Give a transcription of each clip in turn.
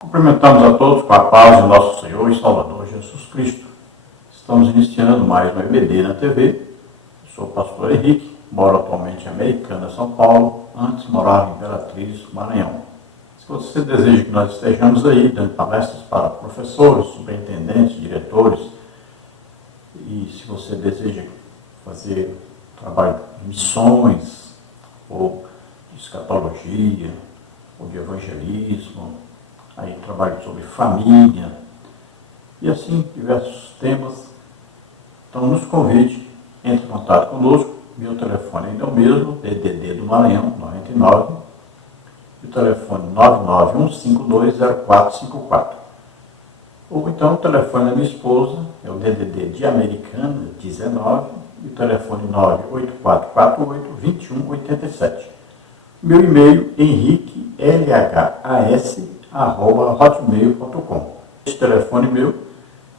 Cumprimentamos a todos com a paz de nosso Senhor e Salvador Jesus Cristo. Estamos iniciando mais uma EBD na TV. Eu sou o pastor Henrique, moro atualmente em Americana, São Paulo, antes morava em Imperatriz, Maranhão. Se você deseja que nós estejamos aí dando palestras para professores, superintendentes, diretores, e se você deseja fazer trabalho de missões, ou de escatologia, ou de evangelismo, aí trabalho sobre família, e assim, diversos temas. Então, nos convide, entre em contato conosco. Meu telefone ainda é o mesmo, DDD do Maranhão, 99, e o telefone 991520454. Ou então, o telefone da minha esposa, é o DDD de Americana, 19, e o telefone 98448-2187. Meu e-mail, henriquelhas@hotmail.com. Esse telefone meu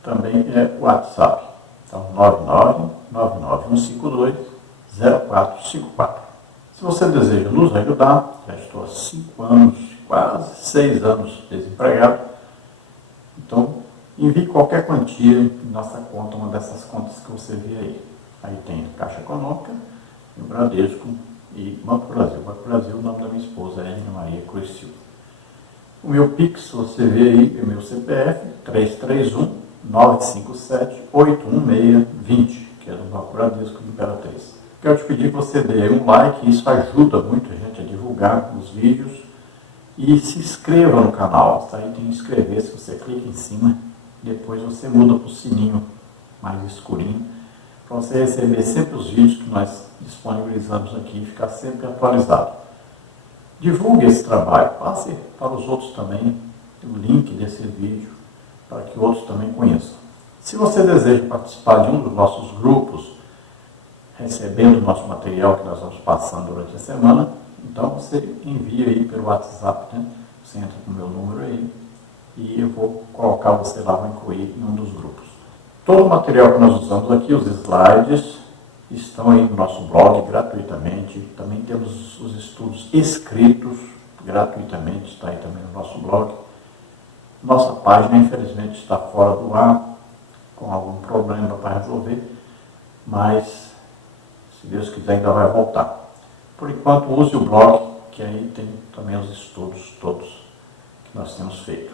também é o WhatsApp. Então, 99152-0454. Se você deseja nos ajudar, já estou há 5 anos, quase 6 anos desempregado, então envie qualquer quantia em nossa conta, uma dessas contas que você vê aí. Aí tem Caixa Econômica, o Bradesco e Banco Brasil. Banco Brasil, o nome da minha esposa é Ana Maria Cruz Silva. O meu Pix, você vê aí, é o meu CPF, 331-957-816-20, que é do Banco Bradesco de Imperatriz. Quero te pedir que você dê um like, isso ajuda muito a gente a divulgar os vídeos, e se inscreva no canal. Tá aí, tem inscrever-se, você clica em cima, depois você muda para o sininho mais escurinho, para você receber sempre os vídeos que nós disponibilizamos aqui e ficar sempre atualizado. Divulgue esse trabalho, passe para os outros também o link desse vídeo, para que outros também conheçam. Se você deseja participar de um dos nossos grupos, recebendo o nosso material que nós vamos passando durante a semana, então você envia aí pelo WhatsApp, né? Você entra com o meu número aí e eu vou colocar você lá, vou incluir em um dos grupos. Todo o material que nós usamos aqui, os slides, estão aí no nosso blog gratuitamente. Também temos os estudos escritos gratuitamente, está aí também no nosso blog. Nossa página, infelizmente, está fora do ar, com algum problema para resolver, mas, se Deus quiser, ainda vai voltar. Por enquanto, use o blog, que aí tem também os estudos todos que nós temos feito.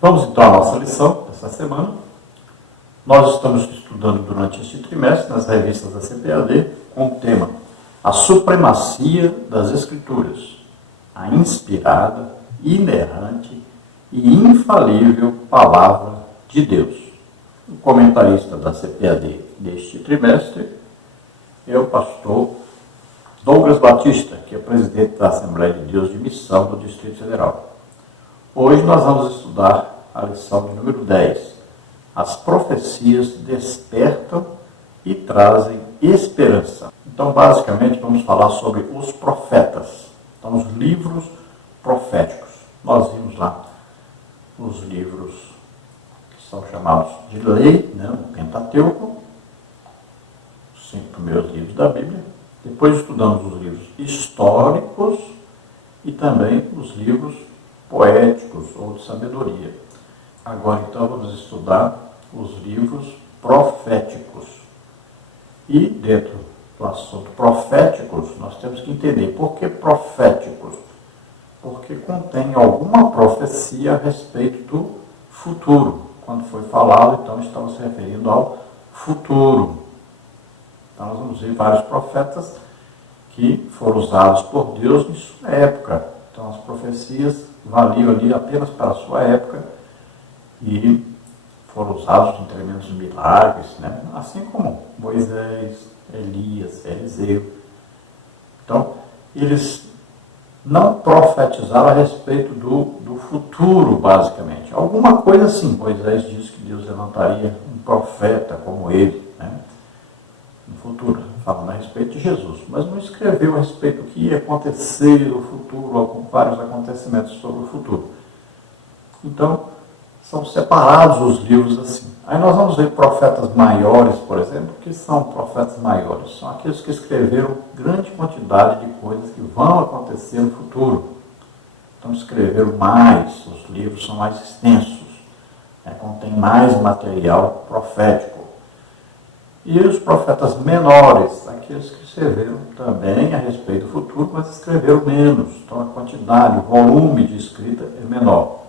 Vamos então à nossa lição dessa semana. Nós estamos estudando durante este trimestre nas revistas da CPAD com o tema A Supremacia das Escrituras, a inspirada, inerrante e infalível Palavra de Deus. O comentarista da CPAD deste trimestre é o pastor Douglas Batista, que é presidente da Assembleia de Deus de Missão do Distrito Federal. Hoje nós vamos estudar a lição de número 10. As profecias despertam e trazem esperança. Então, basicamente, vamos falar sobre os profetas. Então, os livros proféticos. Nós vimos lá os livros que são chamados de lei, né, o Pentateuco, os 5 primeiros livros da Bíblia. Depois estudamos os livros históricos e também os livros poéticos ou de sabedoria. Agora, então, vamos estudar os livros proféticos. E, dentro do assunto proféticos, nós temos que entender por que proféticos. Porque contém alguma profecia a respeito do futuro. Quando foi falado, então, estamos se referindo ao futuro. Então, nós vamos ver vários profetas que foram usados por Deus em sua época. Então, as profecias valiam ali apenas para a sua época, e foram usados em tremendos milagres, né? Assim como Moisés, Elias, Eliseu. Então, eles não profetizaram a respeito do futuro, basicamente. Alguma coisa assim, Moisés diz que Deus levantaria um profeta como ele, né? No futuro, falando a respeito de Jesus, mas não escreveu a respeito do que ia acontecer no futuro, com vários acontecimentos sobre o futuro. Então, são separados os livros assim. Aí nós vamos ver profetas maiores, por exemplo. O que são profetas maiores? São aqueles que escreveram grande quantidade de coisas que vão acontecer no futuro. Então escreveram mais, os livros são mais extensos, né? Contém mais material profético. E os profetas menores, aqueles que escreveram também a respeito do futuro, mas escreveram menos. Então a quantidade, o volume de escrita é menor.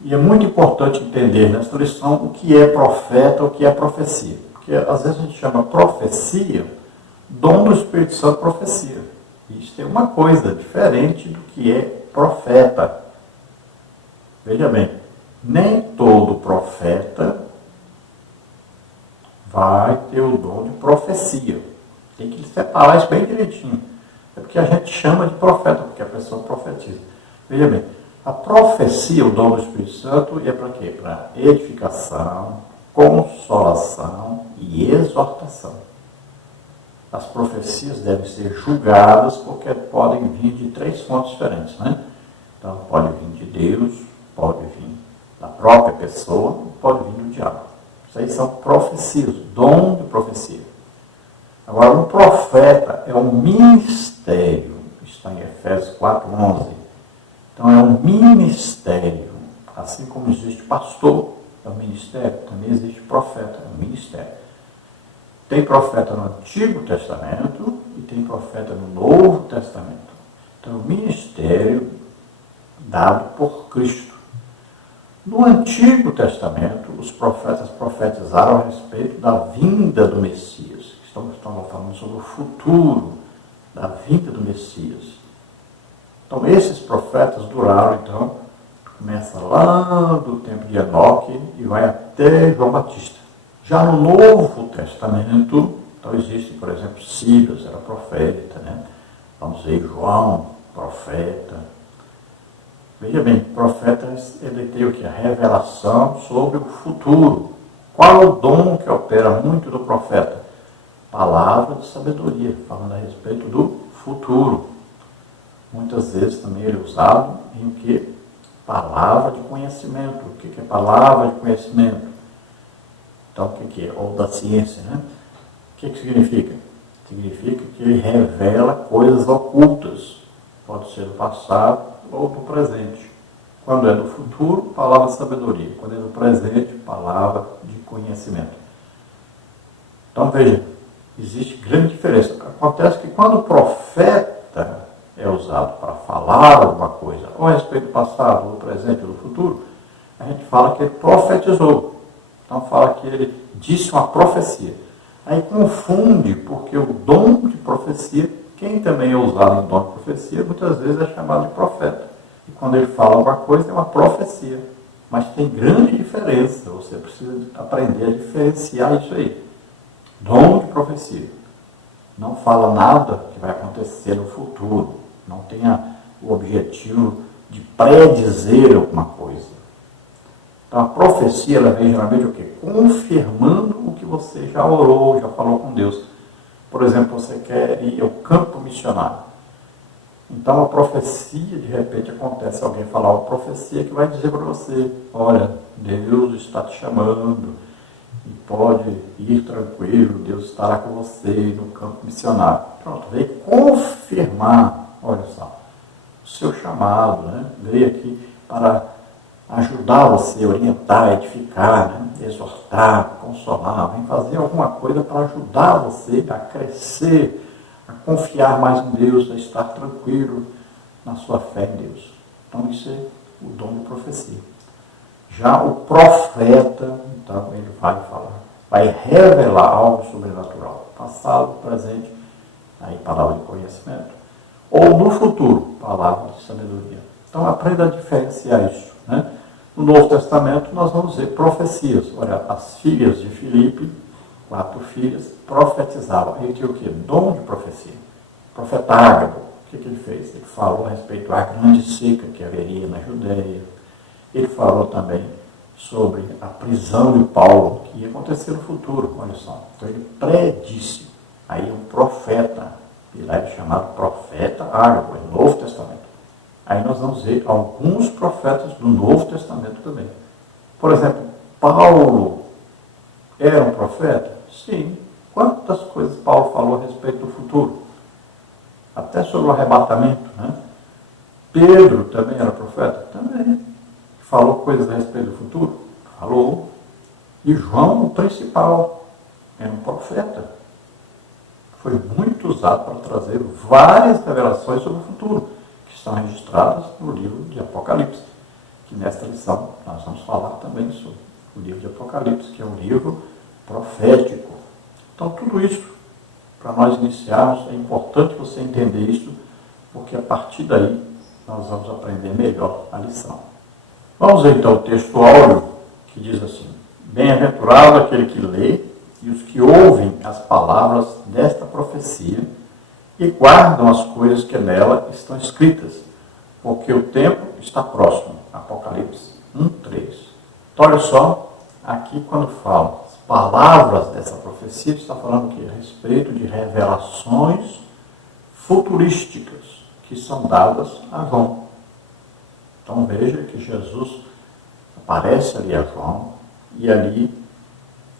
E é muito importante entender nesta lição o que é profeta, o que é profecia. Porque às vezes a gente chama profecia, dom do Espírito Santo, profecia. Isso tem uma coisa diferente do que é profeta. Veja bem, nem todo profeta vai ter o dom de profecia. Tem que separar isso bem direitinho. É porque a gente chama de profeta, porque a pessoa profetiza. Veja bem, a profecia, o dom do Espírito Santo, é para quê? Para edificação, consolação e exortação. As profecias devem ser julgadas porque podem vir de 3 fontes diferentes, né? Então, pode vir de Deus, pode vir da própria pessoa, pode vir do diabo. Isso aí são profecias, dom de profecia. Agora, um profeta é um ministério, está em Efésios 4:11. Então, é um ministério, assim como existe pastor, é um ministério, também existe profeta, é um ministério. Tem profeta no Antigo Testamento e tem profeta no Novo Testamento. Então, o ministério dado por Cristo. No Antigo Testamento, os profetas profetizaram a respeito da vinda do Messias. Estamos falando sobre o futuro da vinda do Messias. Então, esses profetas duraram, então, começa lá do tempo de Enoque e vai até João Batista. Já no Novo Testamento, então existe, por exemplo, Silas, era profeta, né? Vamos ver João, profeta. Veja bem, profetas, ele tem o que? A revelação sobre o futuro. Qual é o dom que opera muito do profeta? Palavra de sabedoria, falando a respeito do futuro. Muitas vezes também ele é usado em o que? Palavra de conhecimento. O que é palavra de conhecimento? Então, o que é? Ou da ciência, né? O que significa? Significa que ele revela coisas ocultas. Pode ser do passado ou do presente. Quando é do futuro, palavra de sabedoria. Quando é do presente, palavra de conhecimento. Então, veja, existe grande diferença. Acontece que quando o profeta é usado para falar alguma coisa, ou a respeito do passado, do presente ou do futuro, a gente fala que ele profetizou. Então fala que ele disse uma profecia. Aí confunde, porque o dom de profecia, quem também é usado em dom de profecia, muitas vezes é chamado de profeta. E quando ele fala alguma coisa, é uma profecia. Mas tem grande diferença, você precisa aprender a diferenciar isso aí. Dom de profecia. Não fala nada que vai acontecer no futuro. Não tem o objetivo de predizer alguma coisa. Então, a profecia, ela vem geralmente o quê? Confirmando o que você já orou, já falou com Deus. Por exemplo, você quer ir ao campo missionário. Então, a profecia, de repente, acontece alguém falar uma profecia que vai dizer para você, olha, Deus está te chamando, e pode ir tranquilo, Deus estará com você no campo missionário. Pronto, veio confirmar, olha só, o seu chamado, né? Veio aqui para ajudar você, orientar, edificar, né? Exortar, consolar, vem fazer alguma coisa para ajudar você a crescer, a confiar mais em Deus, a estar tranquilo na sua fé em Deus. Então isso é o dom de profecia. Já o profeta, então ele vai falar, vai revelar algo sobrenatural, passado, presente, aí palavra de conhecimento, ou no futuro, palavra de sabedoria. Então aprenda a diferenciar isso, né? No Novo Testamento nós vamos ver profecias. Olha, as filhas de Filipe, 4 filhas, profetizavam. Ele tinha o quê? Dom de profecia. O profeta Ágabo, o que ele fez? Ele falou a respeito da grande seca que haveria na Judéia. Ele falou também sobre a prisão de Paulo, que ia acontecer no futuro, olha só. Então ele predisse. Aí um profeta, ele é chamado profeta Ágabo, no Novo Testamento. Aí nós vamos ver alguns profetas do Novo Testamento também. Por exemplo, Paulo era um profeta? Sim. Quantas coisas Paulo falou a respeito do futuro? Até sobre o arrebatamento, né? Pedro também era profeta. coisas a respeito do futuro? Falou. E João, o principal, era um profeta. Foi muito usado para trazer várias revelações sobre o futuro, que estão registradas no livro de Apocalipse. Que nesta lição nós vamos falar também sobre o livro de Apocalipse, que é um livro profético. Então, tudo isso, para nós iniciarmos, é importante você entender isso, porque a partir daí nós vamos aprender melhor a lição. Vamos ver então o texto áureo, que diz assim: bem-aventurado aquele que lê e os que ouvem as palavras desta profecia e guardam as coisas que nela estão escritas, porque o tempo está próximo. Apocalipse 1:3. Então, olha só, aqui quando fala as palavras dessa profecia, está falando aqui a respeito de revelações futurísticas que são dadas a João. Então veja que Jesus aparece ali a João, e ali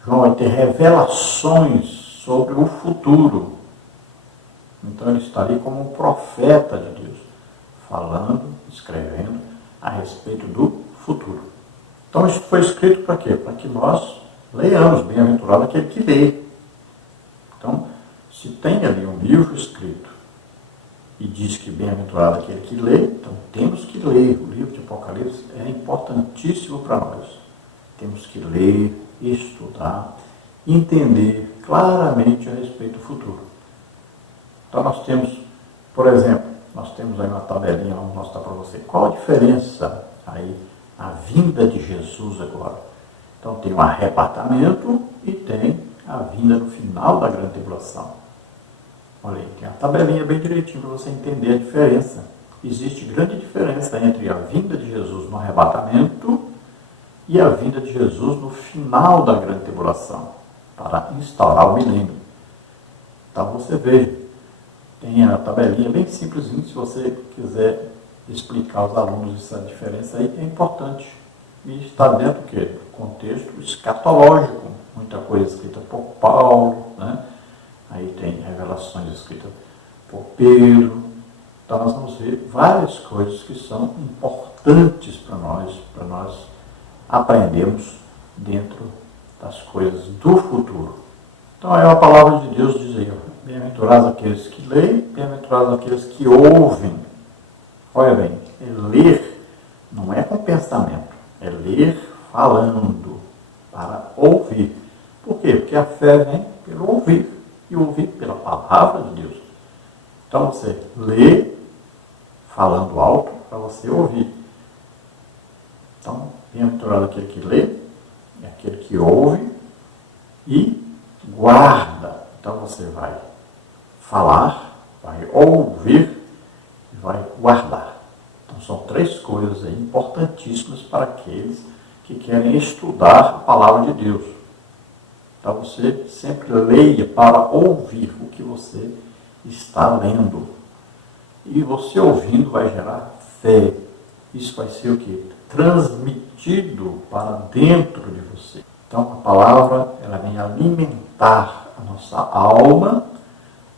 João vai ter revelações sobre o futuro. Então ele está ali como um profeta de Deus, falando, escrevendo a respeito do futuro. Então isso foi escrito para quê? Para que nós leiamos, bem-aventurado aquele que lê. Então, se tem ali um livro escrito e diz que bem-aventurado aquele que lê, então temos que ler. O livro de Apocalipse é importantíssimo para nós. Temos que ler, estudar, entender claramente a respeito do futuro. Então nós temos, por exemplo, nós temos aí uma tabelinha, vamos mostrar para você qual a diferença aí, a vinda de Jesus agora. Então tem o arrebatamento e tem a vinda no final da grande tribulação. Olha aí, tem a tabelinha bem direitinho para você entender a diferença. Existe grande diferença entre a vinda de Jesus no arrebatamento e a vinda de Jesus no final da grande tribulação, para instaurar o milênio. Então você veja, tem a tabelinha bem simplesinha, se você quiser explicar aos alunos essa diferença aí, é importante. E está dentro do quê? Do contexto escatológico, muita coisa escrita por Paulo, né? Aí tem revelações escritas por Pedro. Então nós vamos ver várias coisas que são importantes para nós aprendermos dentro das coisas do futuro. Então é a palavra de Deus diz aí, bem-aventurados aqueles que leem, bem-aventurados aqueles que ouvem. Olha bem, ler não é com pensamento, é ler falando, para ouvir. Por quê? Porque a fé vem pelo ouvir, e ouvir pela palavra de Deus. Então você lê falando alto para você ouvir. Então, bem-aventurado aquele que lê, é aquele que ouve e guarda. Então você vai falar, vai ouvir e vai guardar. Então são três coisas aí importantíssimas para aqueles que querem estudar a palavra de Deus. Então você sempre leia para ouvir o que você está lendo. E você ouvindo vai gerar fé. Isso vai ser o quê? Transmitido para dentro de você. Então a palavra ela vem alimentar a nossa alma.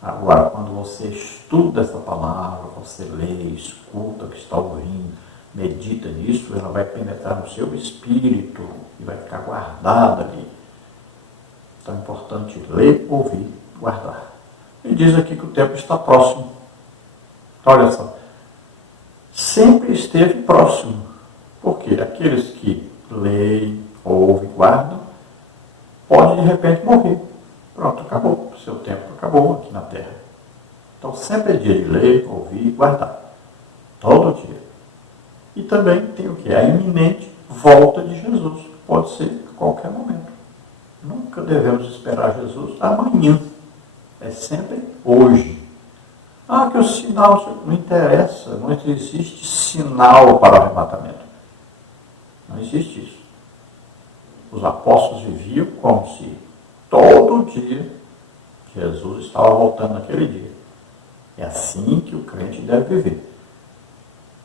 Agora, quando você estuda essa palavra, você lê, escuta o que está ouvindo, medita nisso, ela vai penetrar no seu espírito e vai ficar guardada ali. Então é importante ler, ouvir, guardar. E diz aqui que o tempo está próximo. Então, olha só. Sempre esteve próximo. Porque aqueles que leem, ouvem, guardam, podem de repente morrer. Pronto, acabou. O seu tempo acabou aqui na Terra. Então sempre é dia de ler, ouvir e guardar. Todo dia. E também tem o que? A iminente volta de Jesus. Pode ser a qualquer momento. Nunca devemos esperar Jesus amanhã. É sempre hoje. Ah, que o sinal não interessa. Não existe sinal para o arrebatamento. Não existe isso. Os apóstolos viviam como se todo dia Jesus estava voltando naquele dia. É assim que o crente deve viver.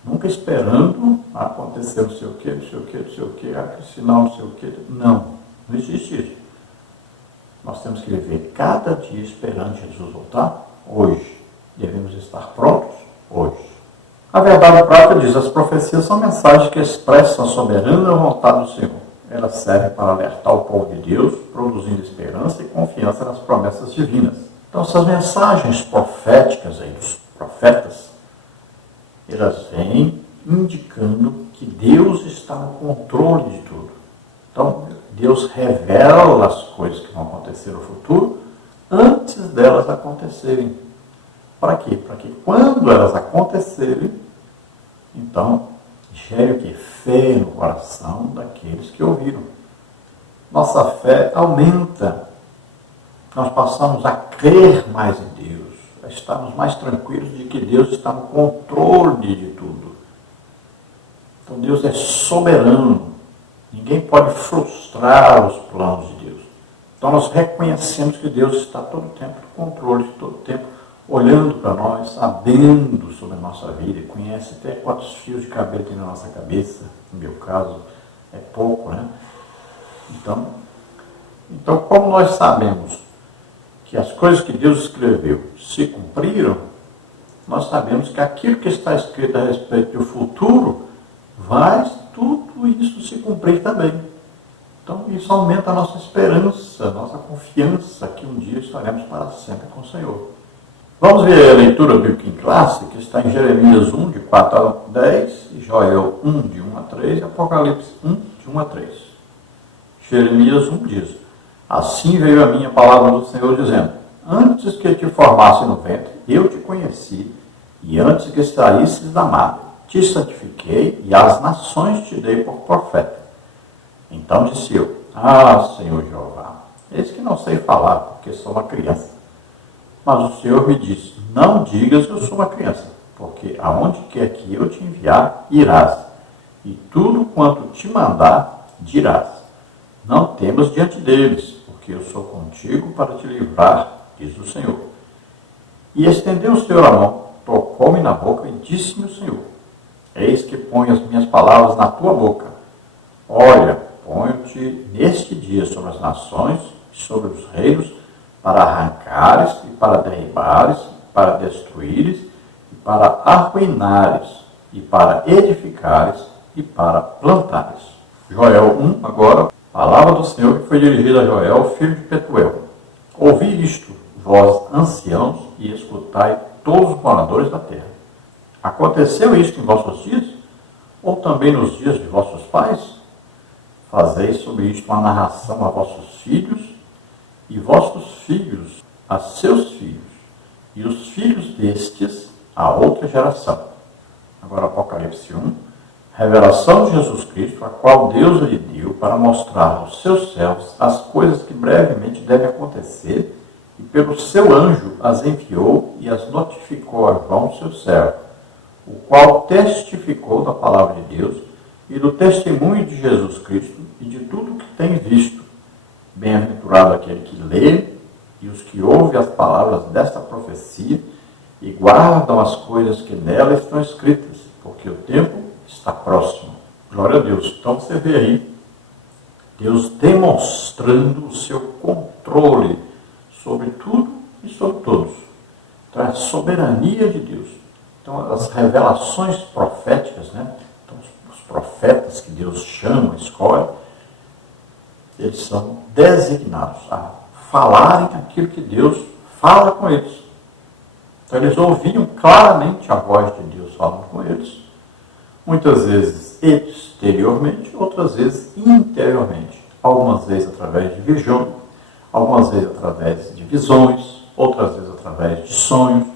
Nunca esperando acontecer não sei o quê, não sei o quê, não sei o quê, que sinal não sei o quê. Não existe isso. Nós temos que viver cada dia esperando Jesus voltar hoje. Devemos estar prontos hoje. A verdade prática diz: as profecias são mensagens que expressam a soberana vontade do Senhor. Elas servem para alertar o povo de Deus, produzindo esperança e confiança nas promessas divinas. Então, essas mensagens proféticas aí dos profetas, elas vêm indicando que Deus está no controle de tudo. Então, Deus revela as coisas que vão acontecer no futuro antes delas acontecerem. Para quê? Para que quando elas acontecerem, então, gere o quê? Fé no coração daqueles que ouviram. Nossa fé aumenta. Nós passamos a crer mais em Deus, a estarmos mais tranquilos de que Deus está no controle de tudo. Então Deus é soberano. Ninguém pode frustrar os planos de Deus. Então nós reconhecemos que Deus está todo o tempo no controle, todo o tempo olhando para nós, sabendo sobre a nossa vida, conhece até quantos fios de cabelo tem na nossa cabeça. No meu caso, é pouco, né? Então como nós sabemos que as coisas que Deus escreveu se cumpriram, nós sabemos que aquilo que está escrito a respeito do futuro, vai tudo isso se cumprir também. Então isso aumenta a nossa esperança, a nossa confiança que um dia estaremos para sempre com o Senhor. Vamos ver a leitura bíblica em classe, que está em Jeremias 1, de 4 a 10, Joel 1, de 1 a 3, e Apocalipse 1, de 1 a 3. Jeremias 1 diz: assim veio a minha palavra do Senhor, dizendo: antes que te formasse no ventre, eu te conheci, e antes que saísses da madre, te santifiquei, e às nações te dei por profeta. Então disse eu: Senhor Jeová, eis que não sei falar, porque sou uma criança. Mas o Senhor me disse: não digas que eu sou uma criança, porque aonde quer que eu te enviar, irás, e tudo quanto te mandar, dirás. Não temas diante deles, porque eu sou contigo para te livrar, diz o Senhor. E estendeu o Senhor a mão, tocou-me na boca e disse-me o Senhor: eis que ponho as minhas palavras na tua boca. Olha, ponho-te neste dia sobre as nações e sobre os reinos, para arrancares e para derribares, para destruíres e para arruinares, e para edificares e para plantares. Joel 1, agora, palavra do Senhor que foi dirigida a Joel, filho de Petuel. Ouvi isto, vós anciãos, e escutai todos os moradores da terra. Aconteceu isto em vossos dias? Ou também nos dias de vossos pais? Fazeis sobre isto uma narração a vossos filhos, e vossos filhos a seus filhos, e os filhos destes a outra geração. Agora Apocalipse 1, revelação de Jesus Cristo, a qual Deus lhe deu para mostrar aos seus servos as coisas que brevemente devem acontecer, e pelo seu anjo as enviou e as notificou a João, seu servo, o qual testificou da palavra de Deus e do testemunho de Jesus Cristo e de tudo o que tem visto. Bem-aventurado aquele que lê e os que ouvem as palavras desta profecia e guardam as coisas que nela estão escritas, porque o tempo está próximo. Glória a Deus. Então você vê aí Deus demonstrando o seu controle sobre tudo e sobre todos. Então é a soberania de Deus. Então as revelações proféticas, né? Então, os profetas que Deus chama, escolhe, eles são designados a falarem aquilo que Deus fala com eles. Então eles ouviam claramente a voz de Deus falando com eles, muitas vezes exteriormente, outras vezes interiormente. Algumas vezes através de visão, algumas vezes através de visões, outras vezes através de sonhos.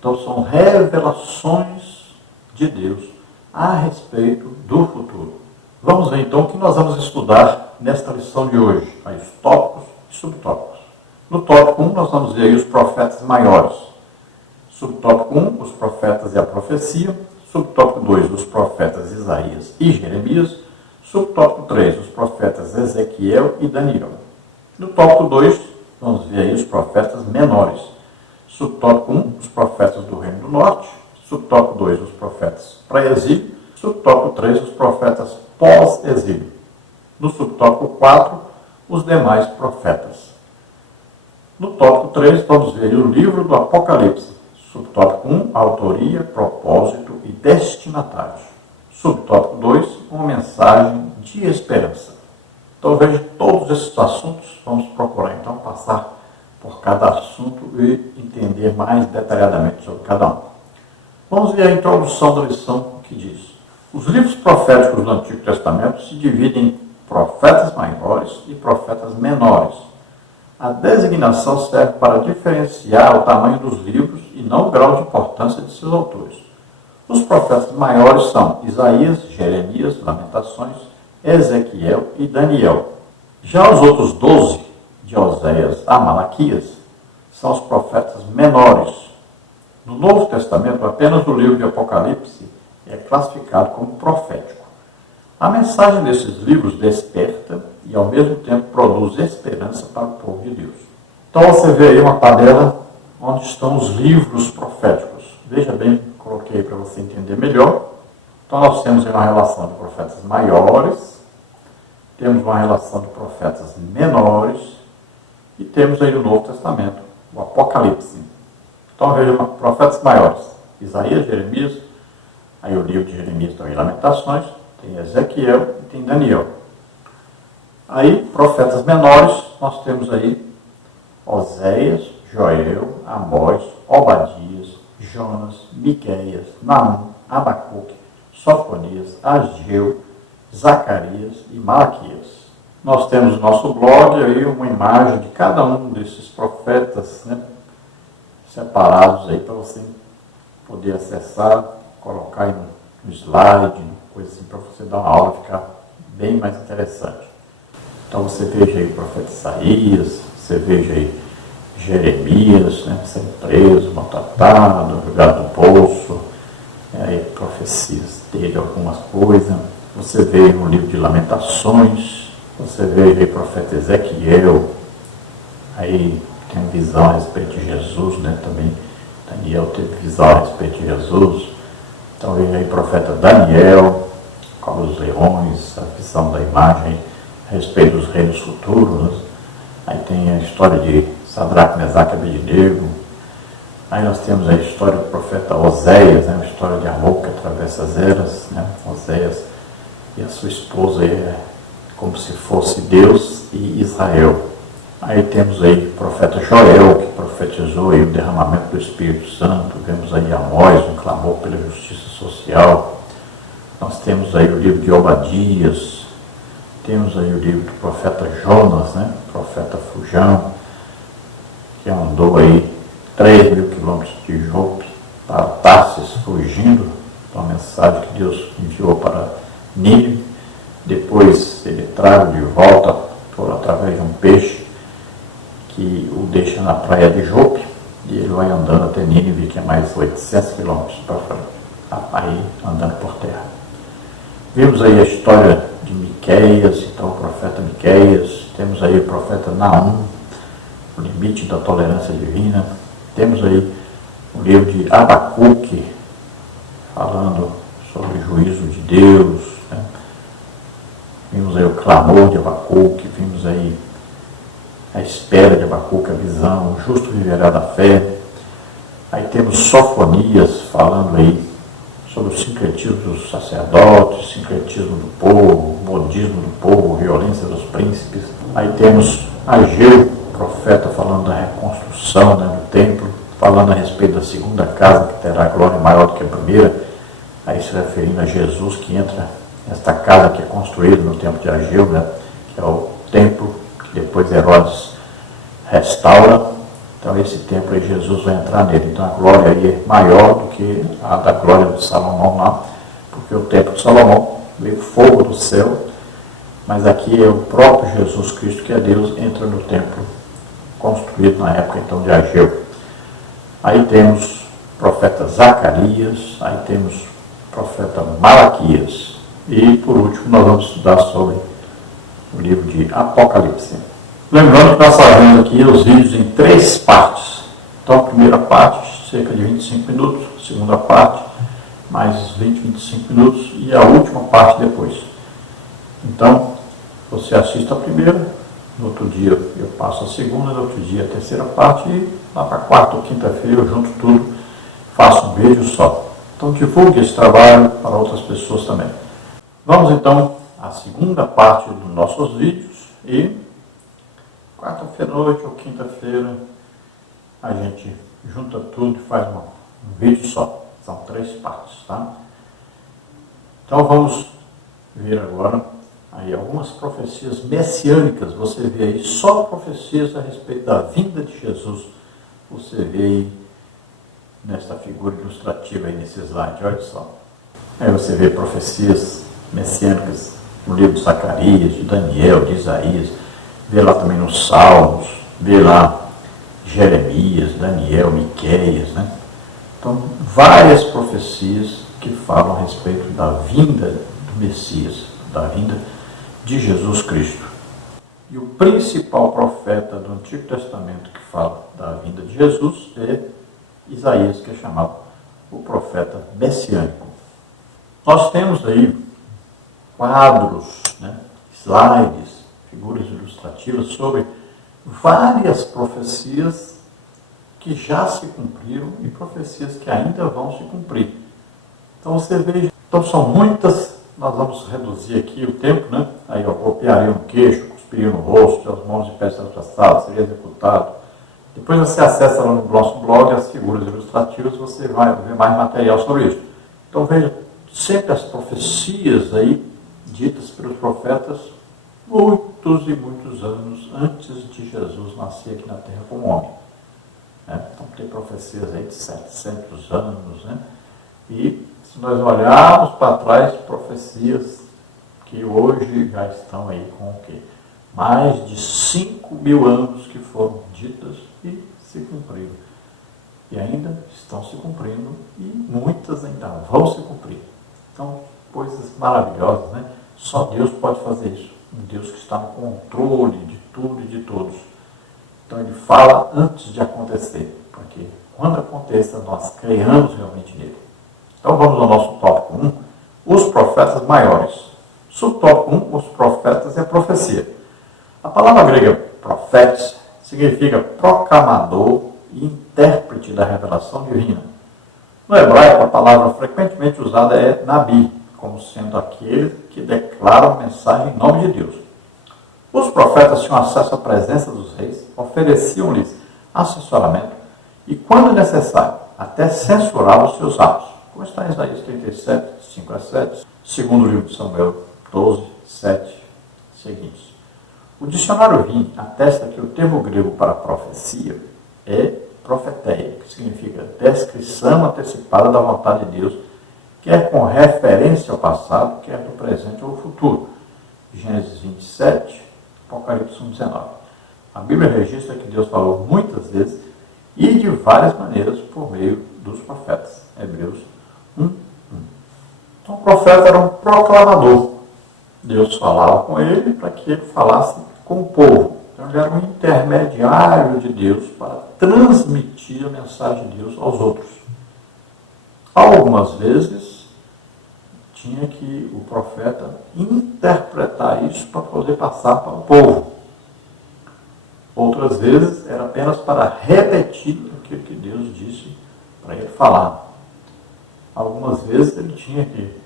Então são revelações de Deus a respeito do futuro. Vamos ver então o que nós vamos estudar nesta lição de hoje, aí os tópicos e subtópicos. No tópico 1 nós vamos ver aí os profetas maiores. Subtópico 1, os profetas e a profecia. Subtópico 2, os profetas Isaías e Jeremias. Subtópico 3, os profetas Ezequiel e Daniel. No tópico 2, vamos ver aí os profetas menores. Subtópico 1, os profetas do Reino do Norte. Subtópico 2, os profetas pré-exílio. Subtópico 3, os profetas pós-exílio. No subtópico 4, os demais profetas. No tópico 3, vamos ver o livro do Apocalipse. Subtópico 1, autoria, propósito e destinatários. Subtópico 2, uma mensagem de esperança. Então veja todos esses assuntos, vamos procurar então passar por cada assunto e entender mais detalhadamente sobre cada um. Vamos ver a introdução da lição que diz: os livros proféticos do Antigo Testamento se dividem em profetas maiores e profetas menores. A designação serve para diferenciar o tamanho dos livros e não o grau de importância de seus autores. Os profetas maiores são Isaías, Jeremias, Lamentações, Ezequiel e Daniel. Já os outros 12, de Oséias a Malaquias, são os profetas menores. No Novo Testamento, apenas o livro de Apocalipse é classificado como profético. A mensagem desses livros desperta e, ao mesmo tempo, produz esperança para o povo de Deus. Então, você vê aí uma tabela onde estão os livros proféticos. Veja bem, coloquei para você entender melhor. Então, nós temos aí uma relação de profetas maiores, temos uma relação de profetas menores e temos aí no Novo Testamento, o Apocalipse. Então, veja, profetas maiores, Isaías, Jeremias, aí o livro de Jeremias também, Lamentações, tem Ezequiel e tem Daniel. Aí, profetas menores, nós temos aí Oséias, Joel, Amós, Obadias, Jonas, Miqueias, Naum, Abacuque, Sofonias, Ageu, Zacarias e Malaquias. Nós temos no nosso blog aí uma imagem de cada um desses profetas, né, separados aí para você poder acessar, colocar aí no slide, coisa assim, para você dar uma aula, ficar bem mais interessante. Então você veja aí o profeta Isaías, você veja aí Jeremias, né, sendo preso, maltratado, jogado no poço, aí profecias dele, algumas coisas. Você vê no livro de Lamentações, você vê aí o profeta Ezequiel, aí tem visão a respeito de Jesus, né, também. Daniel teve visão a respeito de Jesus. Então vem aí o profeta Daniel, com os leões, a visão da imagem a respeito dos reinos futuros. Né? Aí tem a história de Sadraque, Mesaque e Abednego. Aí nós temos a história do profeta Oséias, né? A história de amor que atravessa as eras. Né? Oséias e a sua esposa é como se fosse Deus e Israel. Aí temos aí o profeta Joel, que profetizou aí o derramamento do Espírito Santo. Vemos aí Amós, um clamor pela justiça social. Nós temos aí o livro de Obadias. Temos aí o livro do profeta Jonas, né? Profeta Fujão, que andou aí 3.000 quilômetros de Jope para Tarsis, fugindo da mensagem que Deus enviou para Nínive. Depois ele traz de volta por através de um peixe que o deixa na praia de Jope e ele vai andando até Nínive, que é mais 800 quilômetros para frente, aí andando por terra. Vimos aí a história de Miqueias, então o profeta Miqueias, temos aí o profeta Naum, o limite da tolerância divina, temos aí o livro de Abacuque, falando sobre o juízo de Deus, né? Vimos aí o clamor de Abacuque, vimos aí a espera de Abacuque, a visão, o justo viverá da fé. Aí temos Sofonias, falando aí sobre o sincretismo dos sacerdotes, sincretismo do povo, modismo do povo, violência dos príncipes. Aí temos Ageu, profeta, falando da reconstrução, né, do templo, falando a respeito da segunda casa, que terá glória maior do que a primeira, aí se referindo a Jesus, que entra nesta casa que é construída no tempo de Ageu, né, que é o templo que depois Herodes restaura. Então esse templo aí Jesus vai entrar nele. Então a glória aí é maior do que a da glória de Salomão lá, porque o templo de Salomão veio fogo do céu, mas aqui é o próprio Jesus Cristo, que é Deus, entra no templo construído na época então de Ageu. Aí temos o profeta Zacarias, aí temos o profeta Malaquias e por último nós vamos estudar sobre o livro de Apocalipse. Lembrando que nós fazemos aqui os vídeos em 3 partes. Então, a primeira parte, cerca de 25 minutos. A segunda parte, mais 20, 25 minutos. E a última parte depois. Então, você assiste a primeira. No outro dia eu passo a segunda. No outro dia a terceira parte. E lá para a quarta ou quinta-feira eu junto tudo vídeo só. Então divulgue esse trabalho para outras pessoas também. Vamos então à segunda parte dos nossos vídeos e quarta-feira à noite ou quinta-feira a gente junta tudo e faz um vídeo só. São 3 partes, tá? Então vamos ver agora aí algumas profecias messiânicas. Você vê aí só profecias a respeito da vinda de Jesus. Você vê aí nesta figura ilustrativa aí nesse slide, olha só. Aí você vê profecias messiânicas no livro de Zacarias, de Daniel, de Isaías, vê lá também nos Salmos, vê lá Jeremias, Daniel, Miqueias, né? Então, várias profecias que falam a respeito da vinda do Messias, da vinda de Jesus Cristo. E o principal profeta do Antigo Testamento que fala da vinda de Jesus é Isaías, que é chamado o profeta messiânico. Nós temos aí quadros, né, slides, figuras ilustrativas sobre várias profecias que já se cumpriram e profecias que ainda vão se cumprir. Então você veja, então são muitas, nós vamos reduzir aqui o tempo, né? Aí eu golpearia no queixo, cuspiria no rosto, as mãos de pés transpassados, seria executado. Depois você acessa lá no nosso blog as figuras ilustrativas, você vai ver mais material sobre isso. Então veja, sempre as profecias aí ditas pelos profetas muitos e muitos anos antes de Jesus nascer aqui na Terra como homem. Então tem profecias aí de 700 anos, né? E se nós olharmos para trás, profecias que hoje já estão aí com o quê? Mais de 5.000 anos que foram ditas e se cumpriram. E ainda estão se cumprindo e muitas ainda vão se cumprir. Então, coisas maravilhosas, né? Só Deus pode fazer isso. Um Deus que está no controle de tudo e de todos. Então ele fala antes de acontecer, porque quando aconteça nós creiamos realmente nele. Então vamos ao nosso tópico 1, os profetas maiores. Subtópico 1, os profetas e a profecia. A palavra grega profetes significa proclamador e intérprete da revelação divina. No hebraico, a palavra frequentemente usada é nabi, como sendo aquele que declara a mensagem em nome de Deus. Os profetas tinham acesso à presença dos reis, ofereciam-lhes assessoramento e, quando necessário, até censuravam os seus atos, como está em Isaías 37, 5 a 7, segundo o livro de Samuel 12, 7, seguintes. O dicionário Rim atesta que o termo grego para profecia é profeteia, que significa descrição antecipada da vontade de Deus, quer com referência ao passado, quer do presente ou futuro. Gênesis 27, Apocalipse 1:19. A Bíblia registra que Deus falou muitas vezes e de várias maneiras por meio dos profetas. Hebreus 1:1. Então o profeta era um proclamador. Deus falava com ele para que ele falasse com o povo. Então ele era um intermediário de Deus para transmitir a mensagem de Deus aos outros. Algumas vezes tinha que o profeta interpretar isso para poder passar para o povo. Outras vezes era apenas para repetir aquilo que Deus disse para ele falar. Algumas vezes ele tinha que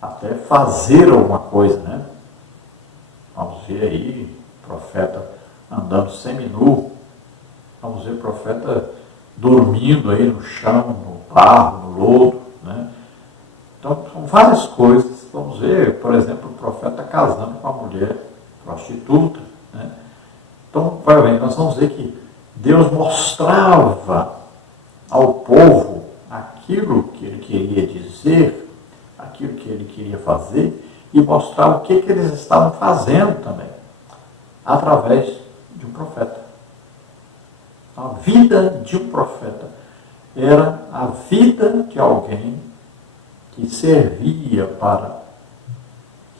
até fazer alguma coisa, né? Vamos ver aí o profeta andando seminu, vamos ver o profeta dormindo aí no chão, no barro, no lodo, né? Então, são várias coisas. Vamos ver, por exemplo, o profeta casando com uma mulher prostituta, né? Então, vai ver, nós vamos ver que Deus mostrava ao povo aquilo que ele queria dizer, aquilo que ele queria fazer, e mostrava o que eles estavam fazendo também, através de um profeta. A vida de um profeta era a vida de alguém que servia para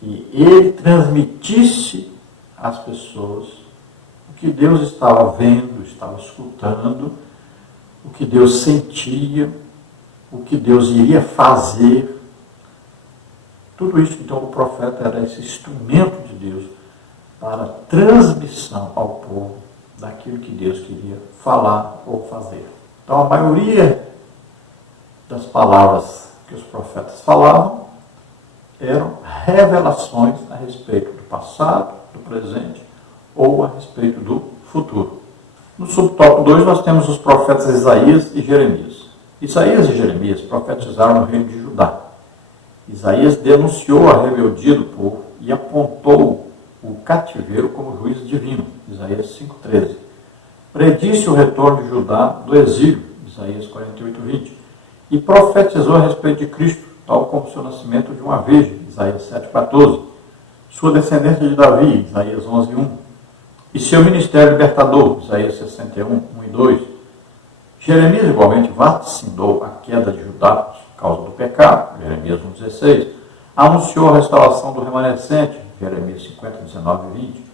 que ele transmitisse às pessoas o que Deus estava vendo, estava escutando, o que Deus sentia, o que Deus iria fazer. Tudo isso, então, o profeta era esse instrumento de Deus para transmissão ao povo daquilo que Deus queria falar ou fazer. Então, a maioria das palavras que os profetas falavam eram revelações a respeito do passado, do presente ou a respeito do futuro. No subtópico 2 nós temos os profetas Isaías e Jeremias. Isaías e Jeremias profetizaram no reino de Judá. Isaías denunciou a rebeldia do povo e apontou o cativeiro como juízo divino. Isaías 5,13. Predisse o retorno de Judá do exílio. Isaías 48,20. E profetizou a respeito de Cristo, tal como seu nascimento de uma virgem. Isaías 7,14. Sua descendência de Davi. Isaías 11,1. E seu ministério libertador. Isaías 61, 1 e 2. Jeremias igualmente vaticinou a queda de Judá por causa do pecado. Jeremias 1,16. Anunciou a restauração do remanescente. Jeremias 50, 19 e 20.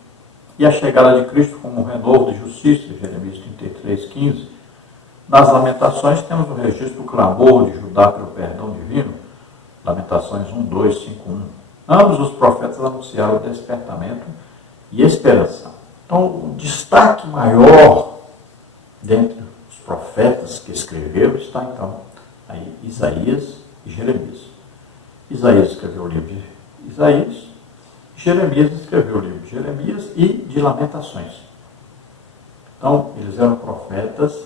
E a chegada de Cristo como um renovo de justiça. Jeremias 33, 15. Nas Lamentações temos o registro do clamor de Judá pelo perdão divino. Lamentações 1, 2, 5, 1. Ambos os profetas anunciaram o despertamento e esperança. Então, o destaque maior dentre os profetas que escreveram está, então, aí Isaías e Jeremias. Isaías escreveu o livro de Isaías, Jeremias escreveu o livro de Jeremias e de Lamentações. Então, eles eram profetas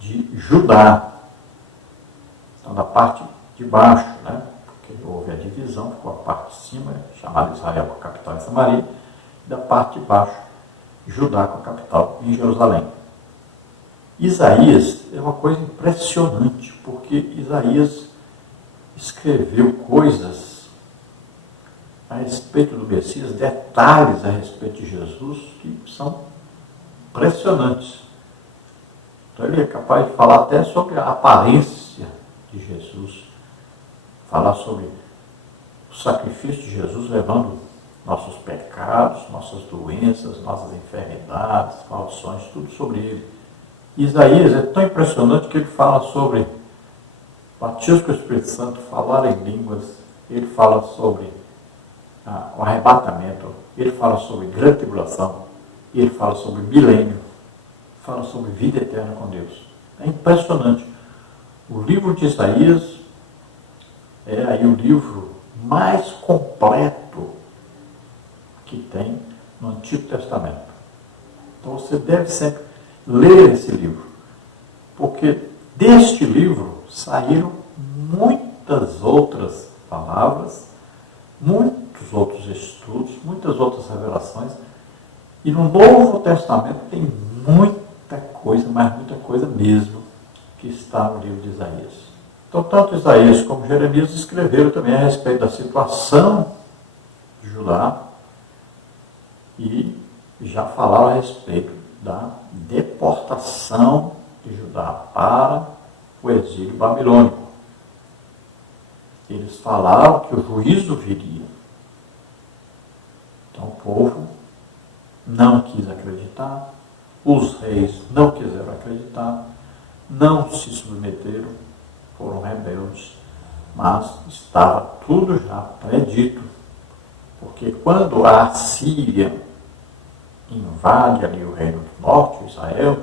de Judá. Então, da parte de baixo, né? Porque houve a divisão, ficou a parte de cima, chamada Israel com a capital em Samaria, e da parte de baixo, Judá com a capital em Jerusalém. Isaías é uma coisa impressionante, porque Isaías escreveu coisas a respeito do Messias, detalhes a respeito de Jesus, que são impressionantes. Então ele é capaz de falar até sobre a aparência de Jesus, falar sobre o sacrifício de Jesus levando nossos pecados, nossas doenças, nossas enfermidades, maldições, tudo sobre ele. Isaías é tão impressionante que ele fala sobre batismo com o Espírito Santo, falar em línguas, ele fala sobre o arrebatamento, ele fala sobre grande tribulação, ele fala sobre milênio, fala sobre vida eterna com Deus. É impressionante. O livro de Isaías é aí o livro mais completo que tem no Antigo Testamento. Então você deve sempre ler esse livro, porque deste livro saíram muitas outras palavras, muitos outros estudos, muitas outras revelações, e no Novo Testamento tem muita coisa, mas muita coisa mesmo, que está no livro de Isaías. Então, tanto Isaías como Jeremias escreveram também a respeito da situação de Judá e já falaram a respeito da deportação de Judá para o exílio babilônico. Eles falaram que o juízo viria. Então o povo não quis acreditar, os reis não quiseram acreditar, não se submeteram, foram rebeldes, mas estava tudo já predito. Porque quando a Assíria invade ali o reino do norte, Israel,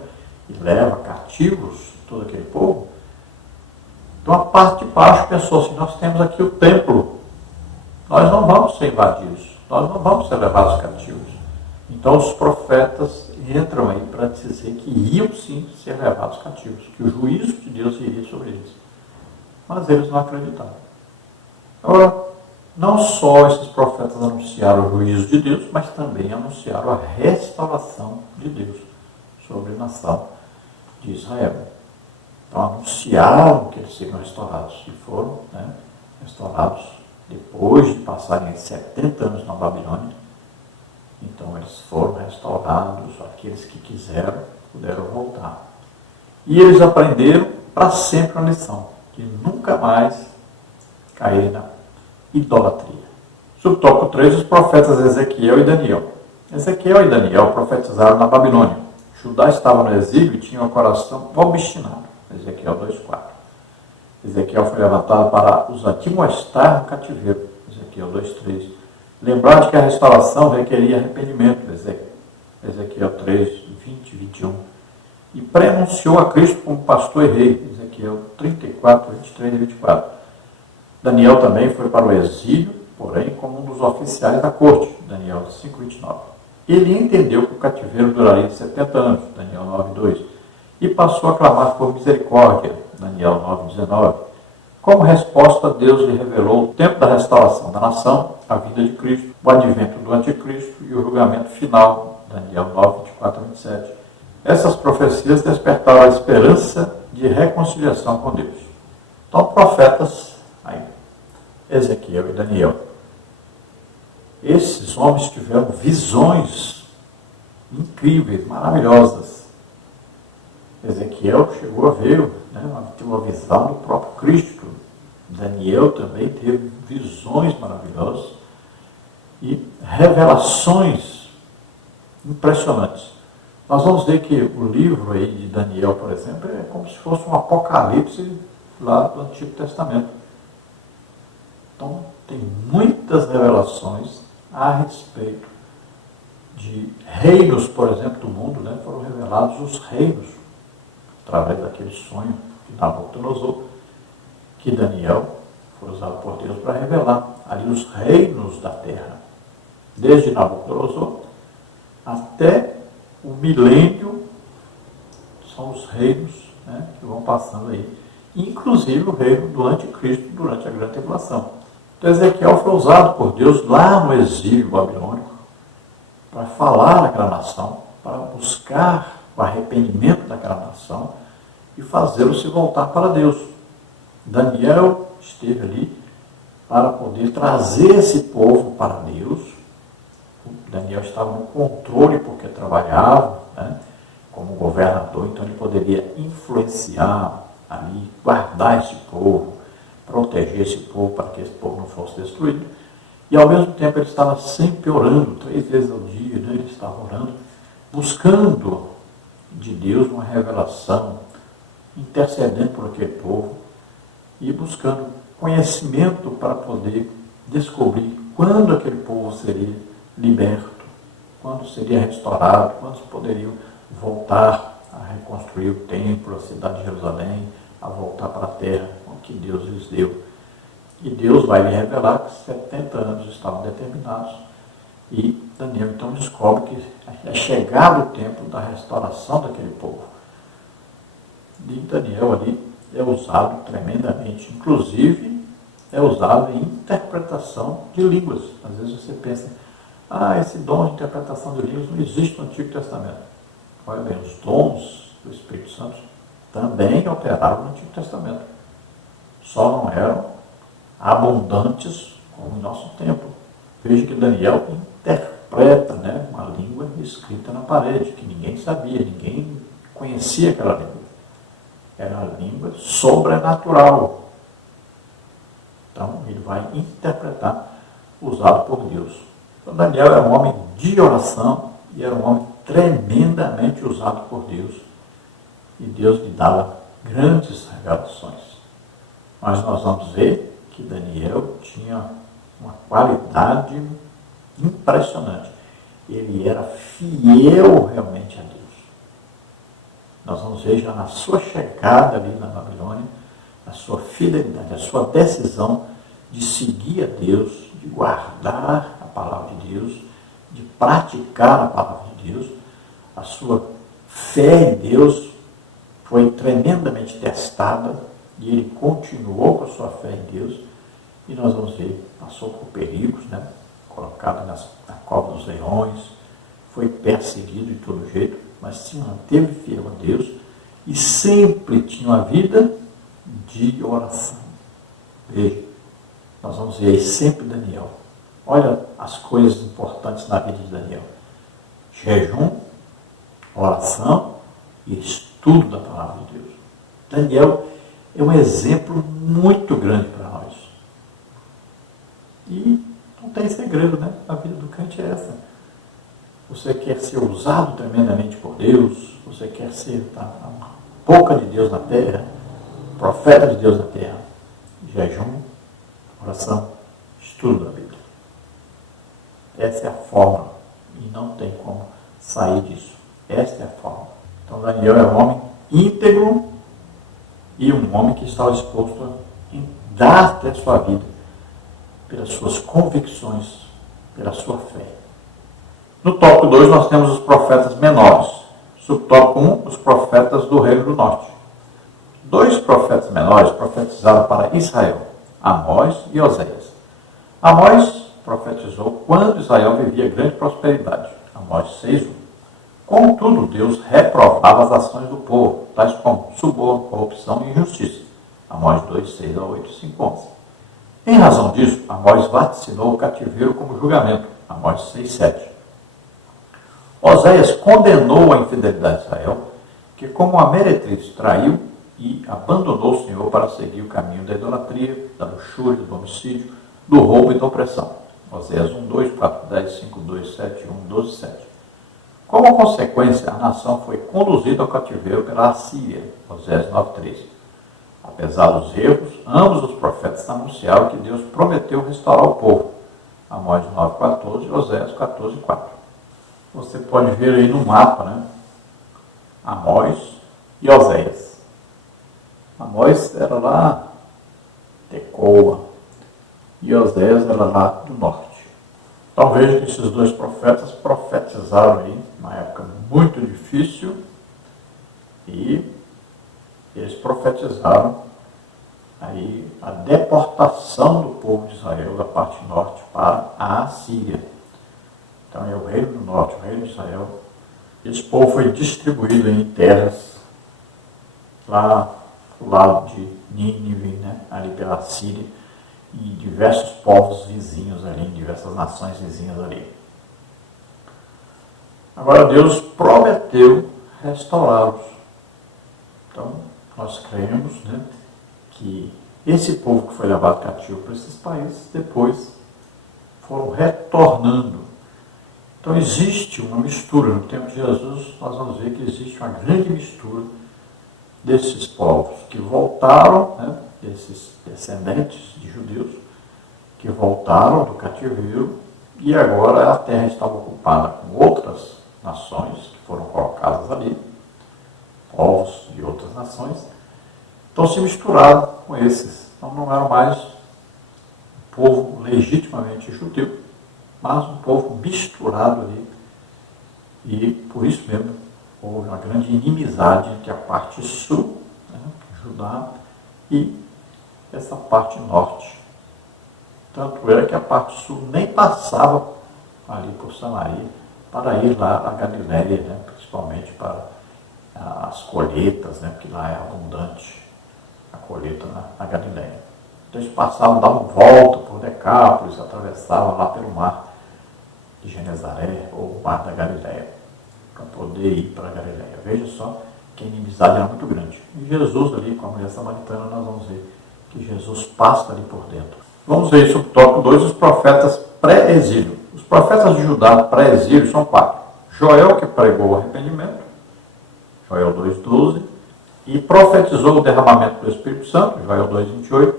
e leva cativos todo aquele povo, então a parte de baixo pensou assim, nós temos aqui o templo, nós não vamos ser invadidos, nós não vamos ser levados cativos. Então os profetas entram aí para dizer que iam sim ser levados cativos, que o juízo de Deus iria sobre eles. Mas eles não acreditaram. Agora, não só esses profetas anunciaram o juízo de Deus, mas também anunciaram a restauração de Deus sobre a nação de Israel. Então anunciaram que eles seriam restaurados e foram restaurados depois de passarem 70 anos na Babilônia. Então eles foram restaurados, aqueles que quiseram puderam voltar. E eles aprenderam para sempre a lição, de nunca mais cair na idolatria. Subtópico 3, os profetas Ezequiel e Daniel. Ezequiel e Daniel profetizaram na Babilônia. Judá estava no exílio e tinha o coração obstinado. Ezequiel 2,4. Ezequiel foi levantado para os admoestar no cativeiro. Ezequiel 2,3. Lembrar de que a restauração requeria arrependimento. Ezequiel 3, 20 e 21. e prenunciou a Cristo como pastor e rei. Ezequiel 34, 23 e 24. Daniel também foi para o exílio, porém como um dos oficiais da corte. Daniel 5, 29. Ele entendeu que o cativeiro duraria 70 anos. Daniel 9, 2. E passou a clamar por misericórdia. Daniel 9, 19. Como resposta, Deus lhe revelou o tempo da restauração da nação, a vinda de Cristo, o advento do anticristo e o julgamento final. Daniel 9, 24 a 27. Essas profecias despertaram a esperança de reconciliação com Deus. Então, profetas, aí, Ezequiel e Daniel, esses homens tiveram visões incríveis, maravilhosas. Ezequiel chegou a ver, teve uma visão do próprio Cristo. Daniel também teve visões maravilhosas e revelações impressionantes. Nós vamos ver que o livro aí de Daniel, por exemplo, é como se fosse um apocalipse lá do Antigo Testamento. Então, tem muitas revelações a respeito de reinos, por exemplo, do mundo, foram revelados os reinos, através daquele sonho de Nabucodonosor, que Daniel foi usado por Deus para revelar ali os reinos da terra, desde Nabucodonosor até o milênio, são os reinos que vão passando aí, inclusive o reino do anticristo durante a grande tribulação. Então Ezequiel foi usado por Deus lá no exílio babilônico para falar naquela nação, para buscar o arrependimento daquela nação e fazê-lo se voltar para Deus. Daniel esteve ali para poder trazer esse povo para Deus. Daniel estava no controle porque trabalhava como governador, então ele poderia influenciar ali, guardar esse povo, proteger esse povo para que esse povo não fosse destruído. E ao mesmo tempo ele estava sempre orando, 3 vezes ao dia, ele estava orando, buscando de Deus uma revelação, intercedendo por aquele povo e buscando conhecimento para poder descobrir quando aquele povo seria liberto, quando seria restaurado, quando poderiam voltar a reconstruir o templo, a cidade de Jerusalém, a voltar para a terra que Deus lhes deu. E Deus vai lhe revelar que 70 anos estavam determinados. E Daniel então descobre que é chegado o tempo da restauração daquele povo. E Daniel ali é usado tremendamente, inclusive é usado em interpretação de línguas. Às vezes você pensa, esse dom de interpretação de línguas não existe no Antigo Testamento. Olha bem, os dons do Espírito Santo também operavam no Antigo Testamento. Só não eram abundantes como no nosso tempo. Veja que Daniel interpreta uma língua escrita na parede, que ninguém sabia, ninguém conhecia aquela língua. Era a língua sobrenatural. Então, ele vai interpretar, usado por Deus. Então, Daniel era um homem de oração e era um homem tremendamente usado por Deus. E Deus lhe dava grandes revelações. Mas nós vamos ver que Daniel tinha uma qualidade impressionante. Ele era fiel realmente a Deus. Nós vamos ver já na sua chegada ali na Babilônia, a sua fidelidade, a sua decisão de seguir a Deus, de guardar a palavra de Deus, de praticar a palavra de Deus. A sua fé em Deus foi tremendamente testada e ele continuou com a sua fé em Deus. E nós vamos ver, passou por perigos, colocado na cova dos leões, foi perseguido de todo jeito, mas se manteve fiel a Deus e sempre tinha uma vida de oração. Veja, nós vamos ver aí sempre Daniel. Olha as coisas importantes na vida de Daniel. Jejum, oração e estudo da palavra de Deus. Daniel é um exemplo muito grande para nós. E não tem segredo, A vida do crente é essa. Você quer ser usado tremendamente por Deus, você quer ser a boca de Deus na terra, profeta de Deus na terra. Jejum, oração, estudo da Bíblia. Essa é a fórmula e não tem como sair disso. Essa é a fórmula. Então Daniel é um homem íntegro e um homem que estava disposto a dar até sua vida pelas suas convicções, pela sua fé. No tópico 2 nós temos os profetas menores. Subtópico 1, os profetas do Reino do Norte. 2 profetas menores profetizaram para Israel, Amós e Oséias. Amós profetizou quando Israel vivia grande prosperidade. Amós 6:1. Contudo, Deus reprovava as ações do povo, tais como suborno, corrupção e injustiça. Amós 2:6-8, 5:11. Em razão disso, Amós vaticinou o cativeiro como julgamento. Amós 6:7. Oséias condenou a infidelidade de Israel, que como a meretriz traiu e abandonou o Senhor para seguir o caminho da idolatria, da luxúria, do homicídio, do roubo e da opressão. Oséias 1:2, 4:10, 5:2, 7:1, 12:7. Como consequência, a nação foi conduzida ao cativeiro pela Assíria. Oséias 9:3. Apesar dos erros, ambos os profetas anunciaram que Deus prometeu restaurar o povo. Amós 9:14 e Oséias 14:4. Você pode ver aí no mapa, né? Amós e Oséias. Amós era lá Tecoa e Oséias era lá do norte. Então veja que esses 2 profetas profetizaram aí numa época muito difícil e eles profetizaram aí a deportação do povo de Israel da parte norte para a Assíria. Então é o reino do norte, o reino de Israel. Esse povo foi distribuído em terras lá do lado de Nínive, né, ali pela Síria, e diversos povos vizinhos ali, diversas nações vizinhas ali. Agora Deus prometeu restaurá-los. Então nós cremos, né, que esse povo que foi levado cativo para esses países, depois foram retornando. Então existe uma mistura. No tempo de Jesus, nós vamos ver que existe uma grande mistura desses povos que voltaram, né, desses descendentes de judeus, que voltaram do cativeiro e agora a terra estava ocupada com outras nações que foram colocadas ali, povos de outras nações. Então se misturaram com esses. Então não eram mais um povo legitimamente judeu, mas um povo misturado ali. E por isso mesmo houve uma grande inimizade entre a parte sul, né, Judá, e essa parte norte. Tanto era que a parte sul nem passava ali por Samaria para ir lá a Galiléia, né, principalmente para as colheitas, né, porque lá é abundante a colheita na Galiléia. Então eles passavam, davam volta por Decápolis, atravessavam lá pelo mar de Genezaré ou o mar da Galiléia, para poder ir para a Galiléia. Veja só que a inimizade era muito grande. E Jesus ali com a mulher samaritana, nós vamos ver que Jesus passa ali por dentro. Vamos ver isso no tópico 2, os profetas pré-exílio. Os profetas de Judá pré-exílio são 4. Joel, que pregou o arrependimento, Joel 2:12, e profetizou o derramamento do Espírito Santo, Joel 2:28.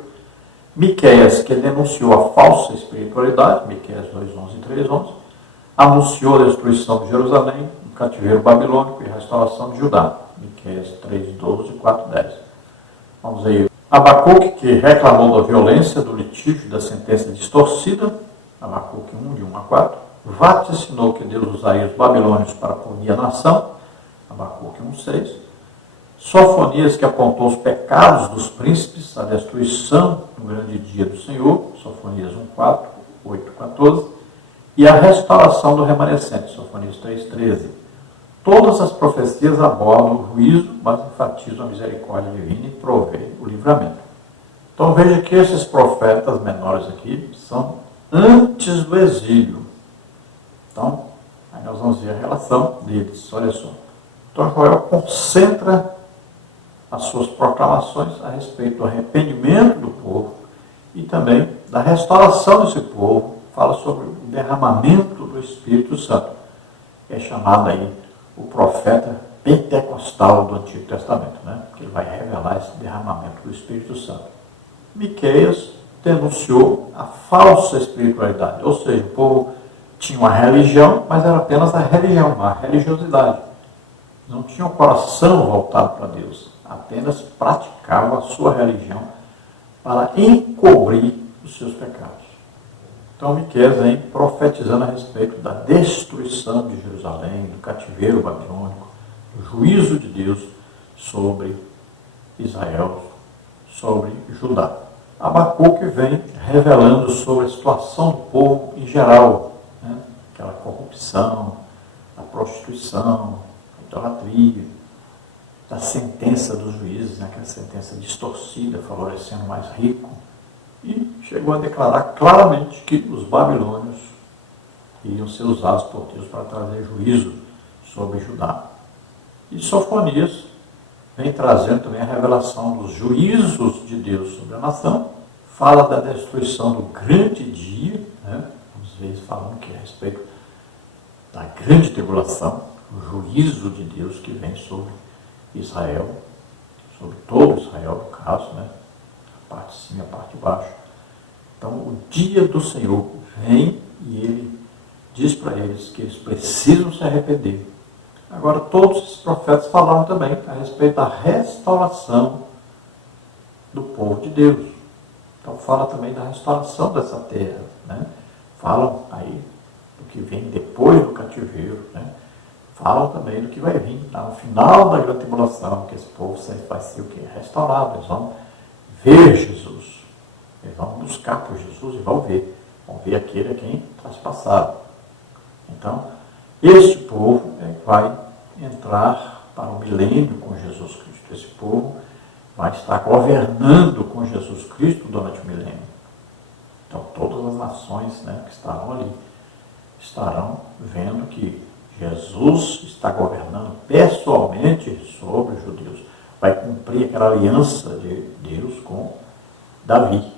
Miqueias, que denunciou a falsa espiritualidade, Miqueias 2:11 e 3:11. Anunciou a destruição de Jerusalém, o cativeiro babilônico e a restauração de Judá, Miqueias 3:12 e 4:10. Vamos aí. Abacuque, que reclamou da violência, do litígio, da sentença distorcida, Abacuque 1, de 1 a 4. Vaticinou que Deus usaria os babilônios para punir a nação, Abacuque 1:6. Sofonias, que apontou os pecados dos príncipes, a destruição no grande dia do Senhor, Sofonias 1:4, 8:14. E a restauração do remanescente, Sofonias 3:13. Todas as profecias abordam o juízo, mas enfatizam a misericórdia divina e provê o livramento. Então veja que esses profetas menores aqui são antes do exílio. Então, aí nós vamos ver a relação deles, olha só. Então Joel concentra as suas proclamações a respeito do arrependimento do povo e também da restauração desse povo, fala sobre o derramamento do Espírito Santo. É chamado aí o profeta pentecostal do Antigo Testamento, né? Que ele vai revelar esse derramamento do Espírito Santo. Miqueias denunciou a falsa espiritualidade, ou seja, o povo tinha uma religião, mas era apenas a religião, uma religiosidade. não tinham o coração voltado para Deus, apenas praticavam a sua religião para encobrir os seus pecados. Então, Miqueias vem profetizando a respeito da destruição de Jerusalém, do cativeiro babilônico, do juízo de Deus sobre Israel, sobre Judá. Abacuque vem revelando sobre a situação do povo em geral, né? Aquela corrupção, a prostituição, a idolatria, a sentença dos juízes, né? Aquela sentença distorcida, favorecendo o mais rico. E chegou a declarar claramente que os babilônios iriam ser usados por Deus para trazer juízo sobre Judá. E Sofonias vem trazendo também a revelação dos juízos de Deus sobre a nação, fala da destruição do grande dia, né? Às vezes falando que é a respeito da grande tribulação, o juízo de Deus que vem sobre Israel, sobre todo Israel, no caso, né? A parte de cima e a parte de baixo. Então, o dia do Senhor vem e ele diz para eles que eles precisam se arrepender. Agora, todos esses profetas falaram também a respeito da restauração do povo de Deus. Então, fala também da restauração dessa terra, né? Falam aí do que vem depois do cativeiro, né? Falam também do que vai vir no final da grande tribulação, que esse povo vai ser o quê? Restaurado. Eles vão ver Jesus. Eles vão buscar por Jesus e vão ver. Vão ver aquele a quem traspassaram. Então, este povo vai entrar para o milênio com Jesus Cristo. Esse povo vai estar governando com Jesus Cristo durante o milênio. Então, todas as nações, né, que estarão ali estarão vendo que Jesus está governando pessoalmente sobre os judeus. Vai cumprir aquela aliança de Deus com Davi.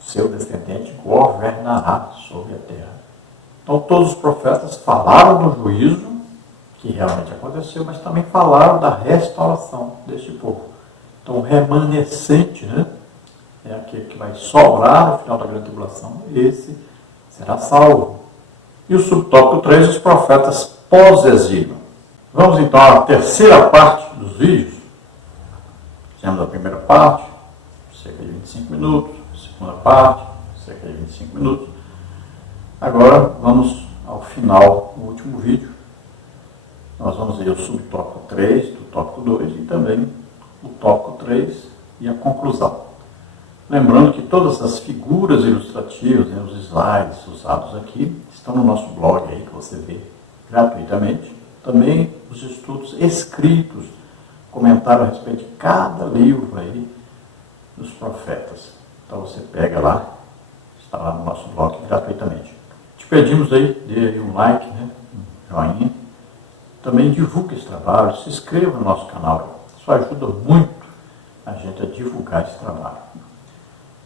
Seu descendente governará sobre a terra. Então, todos os profetas falaram do juízo, que realmente aconteceu, mas também falaram da restauração deste povo. Então, o remanescente, né, é aquele que vai sobrar no final da grande tribulação, esse será salvo. E o subtópico 3, os profetas pós-exílio. Vamos então à terceira parte dos vídeos. Fizemos a primeira parte, cerca de 25 minutos, a segunda parte, cerca de 25 minutos. Agora vamos ao final, no último vídeo. Nós vamos ver o subtópico 3 do tópico 2 e também o tópico 3 e a conclusão. Lembrando que todas as figuras ilustrativas, né, os slides usados aqui, estão no nosso blog aí, que você vê gratuitamente. Também os estudos escritos, comentário a respeito de cada livro aí dos profetas. Então você pega lá, está lá no nosso blog gratuitamente. Te pedimos aí, dê aí um like, né, um joinha. Também divulgue esse trabalho, se inscreva no nosso canal. Isso ajuda muito a gente a divulgar esse trabalho.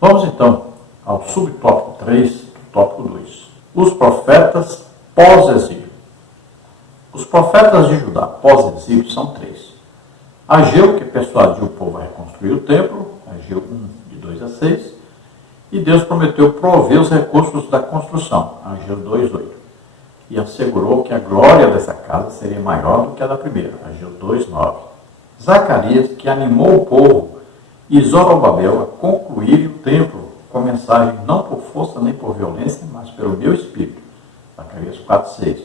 Vamos então ao subtópico 3 do tópico 2. Os profetas pós-exílio. Os profetas de Judá pós-exílio são 3. Ageu, que persuadiu o povo a reconstruir o templo, Ageu 1, de 2 a 6. E Deus prometeu prover os recursos da construção, Ageu 2, 8. E assegurou que a glória dessa casa seria maior do que a da primeira, Ageu 2, 9. Zacarias, que animou o povo, e Zorobabel a concluírem o templo, com a mensagem não por força nem por violência, mas pelo meu espírito, Zacarias 4, 6.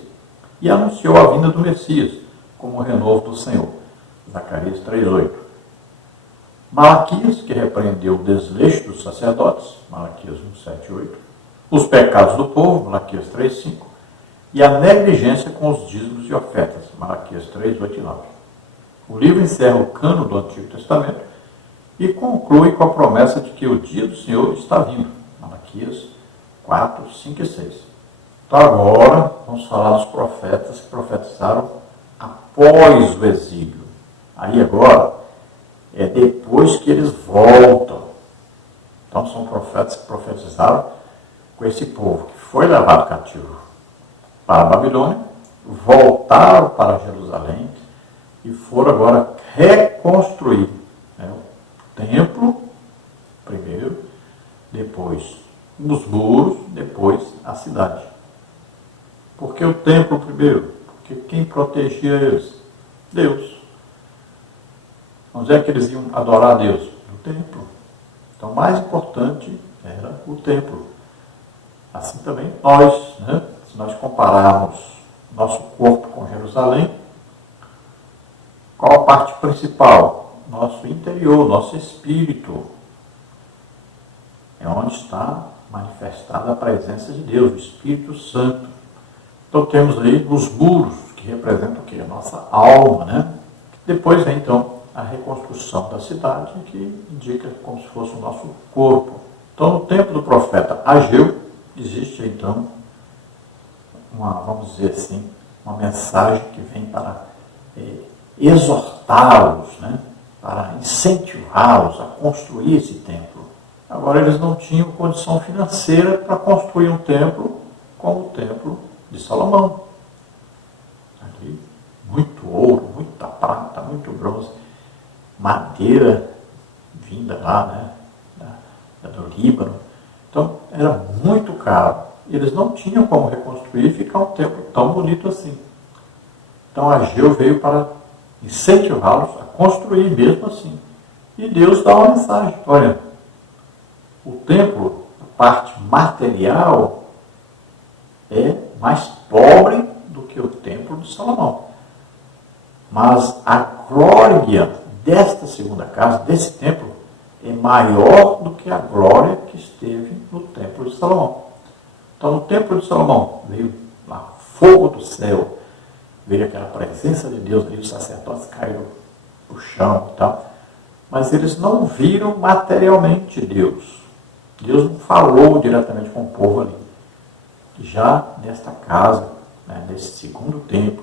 E anunciou a vinda do Messias, como o renovo do Senhor, Zacarias 3, 8. Malaquias, que repreendeu o desleixo dos sacerdotes, Malaquias 1, 7, 8. Os pecados do povo, Malaquias 3, 5. E a negligência com os dízimos e ofertas, Malaquias 3, 8 e 9. O livro encerra o cano do Antigo Testamento e conclui com a promessa de que o dia do Senhor está vindo, Malaquias 4, 5 e 6. Então agora vamos falar dos profetas que profetizaram após o exílio. Aí agora é depois que eles voltam. Então são profetas que profetizaram com esse povo que foi levado cativo para a Babilônia, voltaram para Jerusalém e foram agora reconstruir, né, o templo primeiro, depois os muros, depois a cidade. Por que o templo primeiro? Porque quem protegia eles? Deus. Onde é que eles iam adorar a Deus? No templo. Então, o mais importante era o templo. Assim também nós, né? Se nós compararmos nosso corpo com Jerusalém, qual a parte principal? Nosso interior, nosso espírito. É onde está manifestada a presença de Deus, o Espírito Santo. Então temos aí os muros, que representam o quê? A nossa alma, né? Depois vem então a reconstrução da cidade, que indica como se fosse o nosso corpo. Então no tempo do profeta Ageu, existe então vamos dizer assim, uma mensagem que vem para exortá-los, né? Para incentivá-los a construir esse templo. Agora eles não tinham condição financeira para construir um templo como o templo de Salomão. Ali, muito ouro, muita prata, muito bronze, madeira vinda lá, né, do Líbano. Então era muito caro. Eles não tinham como reconstruir e ficar um templo tão bonito assim. Então Ageu veio para incentivá-los a construir mesmo assim. E Deus dá uma mensagem: olha, o templo, a parte material, é mais pobre do que o templo de Salomão. Mas a glória desta segunda casa, desse templo, é maior do que a glória que esteve no templo de Salomão. Então, no templo de Salomão, veio lá fogo do céu, veio aquela presença de Deus, ali os sacerdotes caíram no chão e tal. Mas eles não viram materialmente Deus. Deus não falou diretamente com o povo ali. Já nesta casa, né, nesse segundo templo,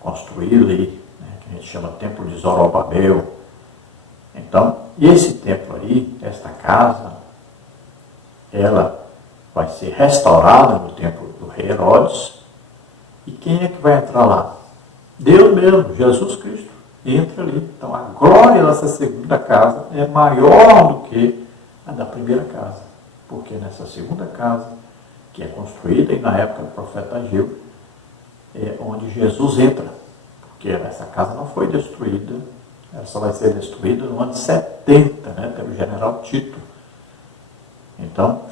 construído aí, né, que a gente chama Templo de Zorobabel. Então, esse templo aí, esta casa, ela vai ser restaurada no templo do rei Herodes. E quem é que vai entrar lá? Deus mesmo, Jesus Cristo, entra ali. Então, a glória dessa segunda casa é maior do que a da primeira casa. Porque nessa segunda casa, que é construída, e na época do profeta Ageu, é onde Jesus entra. Porque essa casa não foi destruída, ela só vai ser destruída no ano 70, né, pelo general Tito. Então,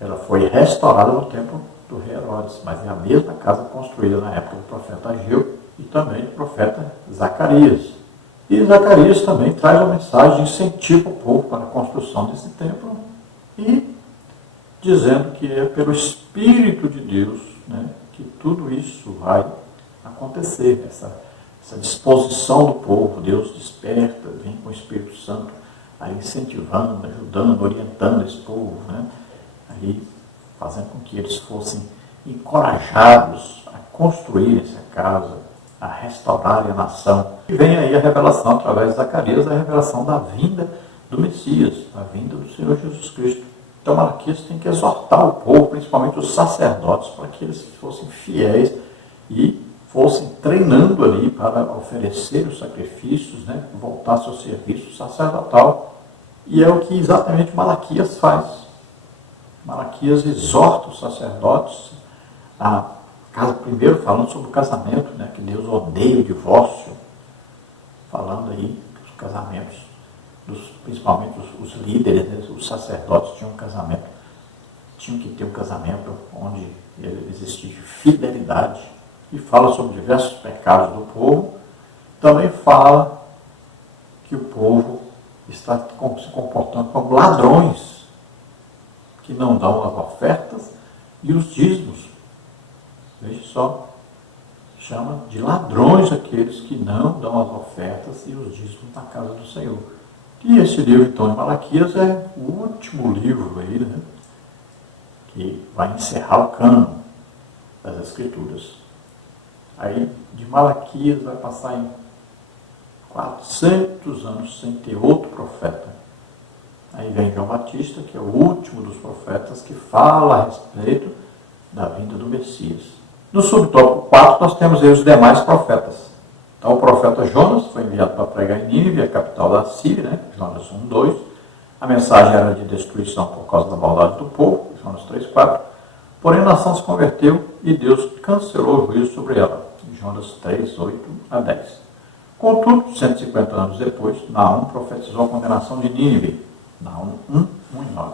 ela foi restaurada no tempo do rei Herodes, mas é a mesma casa construída na época do profeta Ageu e também do profeta Zacarias. E Zacarias também traz uma mensagem de incentivo ao povo para a construção desse templo e dizendo que é pelo Espírito de Deus, né, que tudo isso vai acontecer, essa disposição do povo. Deus desperta, vem com o Espírito Santo aí incentivando, ajudando, orientando esse povo, né, aí fazendo com que eles fossem encorajados a construir essa casa, a restaurar a nação. E vem aí a revelação, através de Zacarias, a revelação da vinda do Messias, a vinda do Senhor Jesus Cristo. Então Malaquias tem que exortar o povo, principalmente os sacerdotes, para que eles fossem fiéis e fossem treinando ali para oferecer os sacrifícios, né, voltasse ao serviço sacerdotal. E é o que exatamente Malaquias faz. Malaquias exorta os sacerdotes a casa, primeiro falando sobre o casamento, né, que Deus odeia o divórcio, falando aí que os casamentos, principalmente os líderes, né, os sacerdotes tinham que ter um casamento onde existia fidelidade, e fala sobre diversos pecados do povo. Também fala que o povo está se comportando como ladrões, que não dão as ofertas e os dízimos. Veja só, chama de ladrões aqueles que não dão as ofertas e os dízimos na casa do Senhor. E esse livro, então, de Malaquias é o último livro aí, né, que vai encerrar o cânon das Escrituras. Aí, de Malaquias vai passar em 400 anos sem ter outro profeta. Aí vem João Batista, que é o último dos profetas, que fala a respeito da vinda do Messias. No subtópico 4, nós temos aí os demais profetas. Então, o profeta Jonas foi enviado para pregar em Nínive, a capital da Síria, né? Jonas 1:2. A mensagem era de destruição por causa da maldade do povo, Jonas 3:4. O Porém, a nação se converteu e Deus cancelou o juízo sobre ela. Em Jonas 3, 8 a 10. Contudo, 150 anos depois, Naum profetizou a condenação de Nínive. Naum 1, 1 e 9.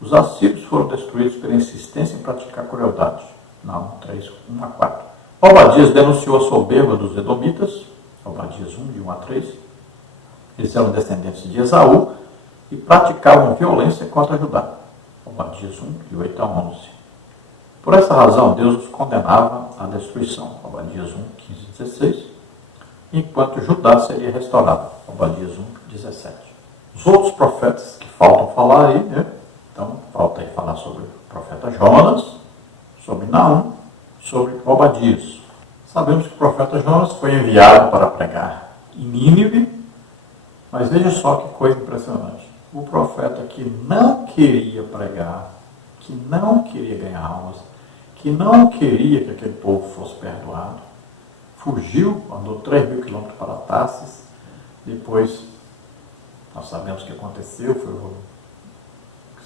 Os assírios foram destruídos pela insistência em praticar crueldade. Naum 3, 1 a 4. Obadias denunciou a soberba dos edomitas. Obadias 1, de 1 a 3. Eles eram descendentes de Esaú e praticavam violência contra Judá. Obadias 1, de 8 a 11. Por essa razão, Deus os condenava à destruição. Obadias 1, 15 e 16. Enquanto Judá seria restaurado. Obadias 1, 17. Os outros profetas que faltam falar aí, né? Então, falta aí falar sobre o profeta Jonas, sobre Naum, sobre Obadias. Sabemos que o profeta Jonas foi enviado para pregar em Nínive, mas veja só que coisa impressionante. O profeta que não queria pregar, que não queria ganhar almas, que não queria que aquele povo fosse perdoado, fugiu, andou 3.000 quilômetros para Tarsis. Depois, nós sabemos o que aconteceu,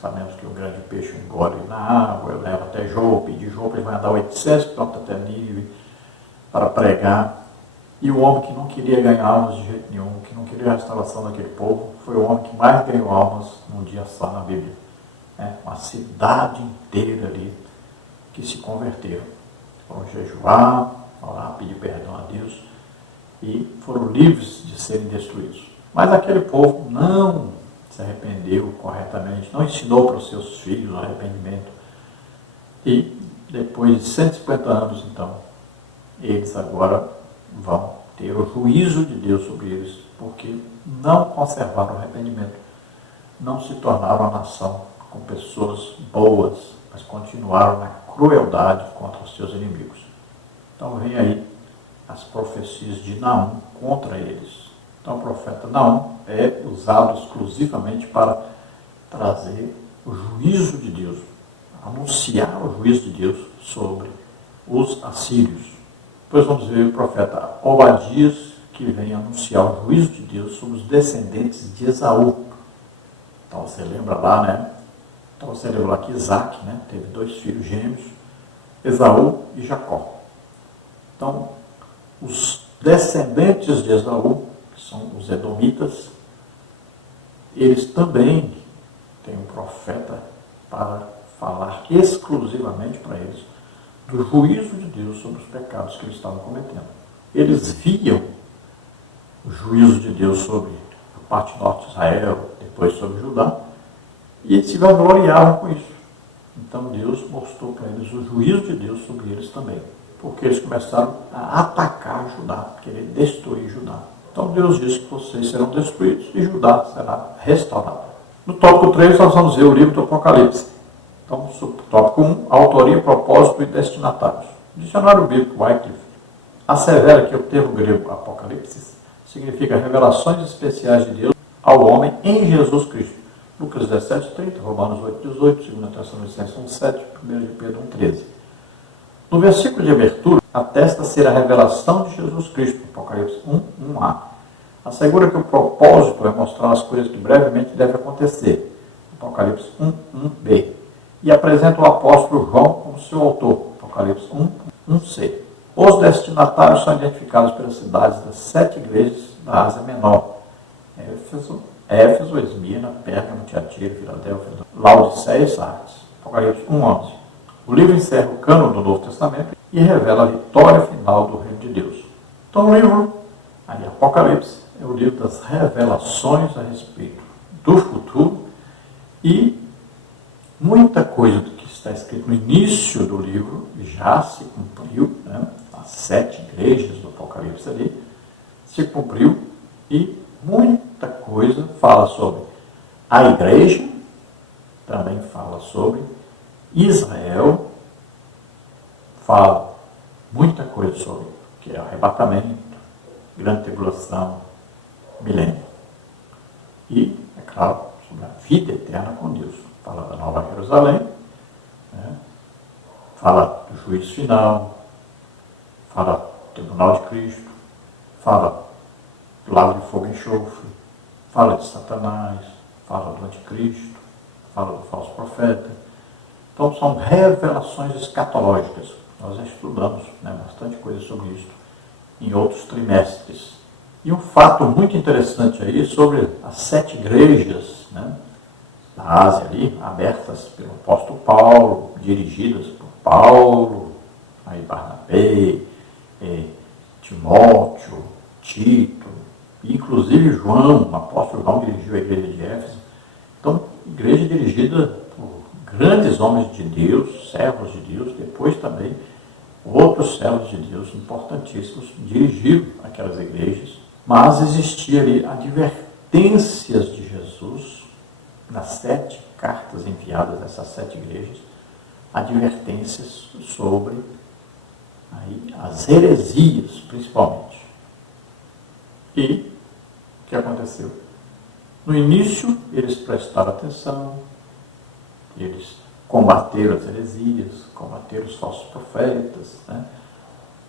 sabemos que o grande peixe engole na água, leva até Jope, de Jope ele vai andar 800 quilômetros até Nínive para pregar. E o homem que não queria ganhar almas de jeito nenhum, que não queria a restauração daquele povo, foi o homem que mais ganhou almas num dia só na Bíblia. Uma cidade inteira ali que se converteram. Foram jejuar, orar, pedir perdão a Deus e foram livres de serem destruídos. Mas aquele povo não se arrependeu corretamente, não ensinou para os seus filhos o arrependimento. E depois de 150 anos, então, eles agora vão ter o juízo de Deus sobre eles, porque não conservaram o arrependimento, não se tornaram a nação com pessoas boas, mas continuaram na crueldade contra os seus inimigos. Então vem aí as profecias de Naum contra eles. Então o profeta Naum é usado exclusivamente para trazer o juízo de Deus, anunciar o juízo de Deus sobre os assírios. Depois vamos ver o profeta Obadias, que vem anunciar o juízo de Deus sobre os descendentes de Esaú. Então você lembra lá, né? Então você lembra lá que Isaac, né, teve 2 filhos gêmeos, Esaú e Jacó. Então, os descendentes de Esaú, que são os edomitas, eles também têm um profeta para falar exclusivamente para eles do juízo de Deus sobre os pecados que eles estavam cometendo. Eles viam o juízo de Deus sobre a parte norte de Israel, depois sobre Judá, e eles se vangloriavam com isso. Então Deus mostrou para eles o juízo de Deus sobre eles também, porque eles começaram a atacar Judá, querer destruir Judá. Então Deus disse que vocês serão destruídos e Judá será restaurado. No tópico 3 nós vamos ver o livro do Apocalipse. Então, tópico 1, autoria, propósito e destinatários. O dicionário bíblico Wycliffe assevera que o termo grego Apocalipse significa revelações especiais de Deus ao homem em Jesus Cristo. Lucas 17:30, Romanos 8:18, 2 Tessalonicenses 1:7, 1 de Pedro 1:13. No versículo de abertura, atesta ser a revelação de Jesus Cristo, Apocalipse 1:1a. Assegura que o propósito é mostrar as coisas que brevemente devem acontecer, Apocalipse 1:1b. E apresenta o apóstolo João como seu autor, Apocalipse 1:1c. Os destinatários são identificados pelas cidades das 7 igrejas da Ásia Menor: Éfeso, Esmirna, Pérgamo, Tiatira, Filadélfia, Laodiceia e Sardes. Apocalipse 1:11. O livro encerra o cânon do Novo Testamento e revela a vitória final do reino de Deus. Então o livro, aí Apocalipse, é o livro das revelações a respeito do futuro, e muita coisa do que está escrito no início do livro já se cumpriu, né? As 7 igrejas do Apocalipse ali se cumpriu, e muita coisa fala sobre a igreja, também fala sobre Israel, fala muita coisa sobre o que é arrebatamento, grande tribulação, milênio. E, é claro, sobre a vida eterna com Deus. Fala da Nova Jerusalém, né? Fala do juízo final, fala do tribunal de Cristo, fala do lago de fogo e enxofre, fala de Satanás, fala do anticristo, fala do falso profeta, Então são revelações escatológicas. Nós já estudamos, né, bastante coisa sobre isso em outros trimestres. E um fato muito interessante aí sobre as 7 igrejas, né, da Ásia ali, abertas pelo apóstolo Paulo, dirigidas por Paulo, aí Barnabé, Timóteo, Tito, inclusive João, o apóstolo João dirigiu a igreja de Éfeso. Então, igreja dirigida por grandes homens de Deus, servos de Deus, depois também outros servos de Deus importantíssimos dirigiram aquelas igrejas, mas existia ali advertências de Jesus nas 7 cartas enviadas a essas 7 igrejas, advertências sobre aí, as heresias, principalmente. E o que aconteceu? No início, eles prestaram atenção, eles combateram as heresias, combateram os falsos profetas, né?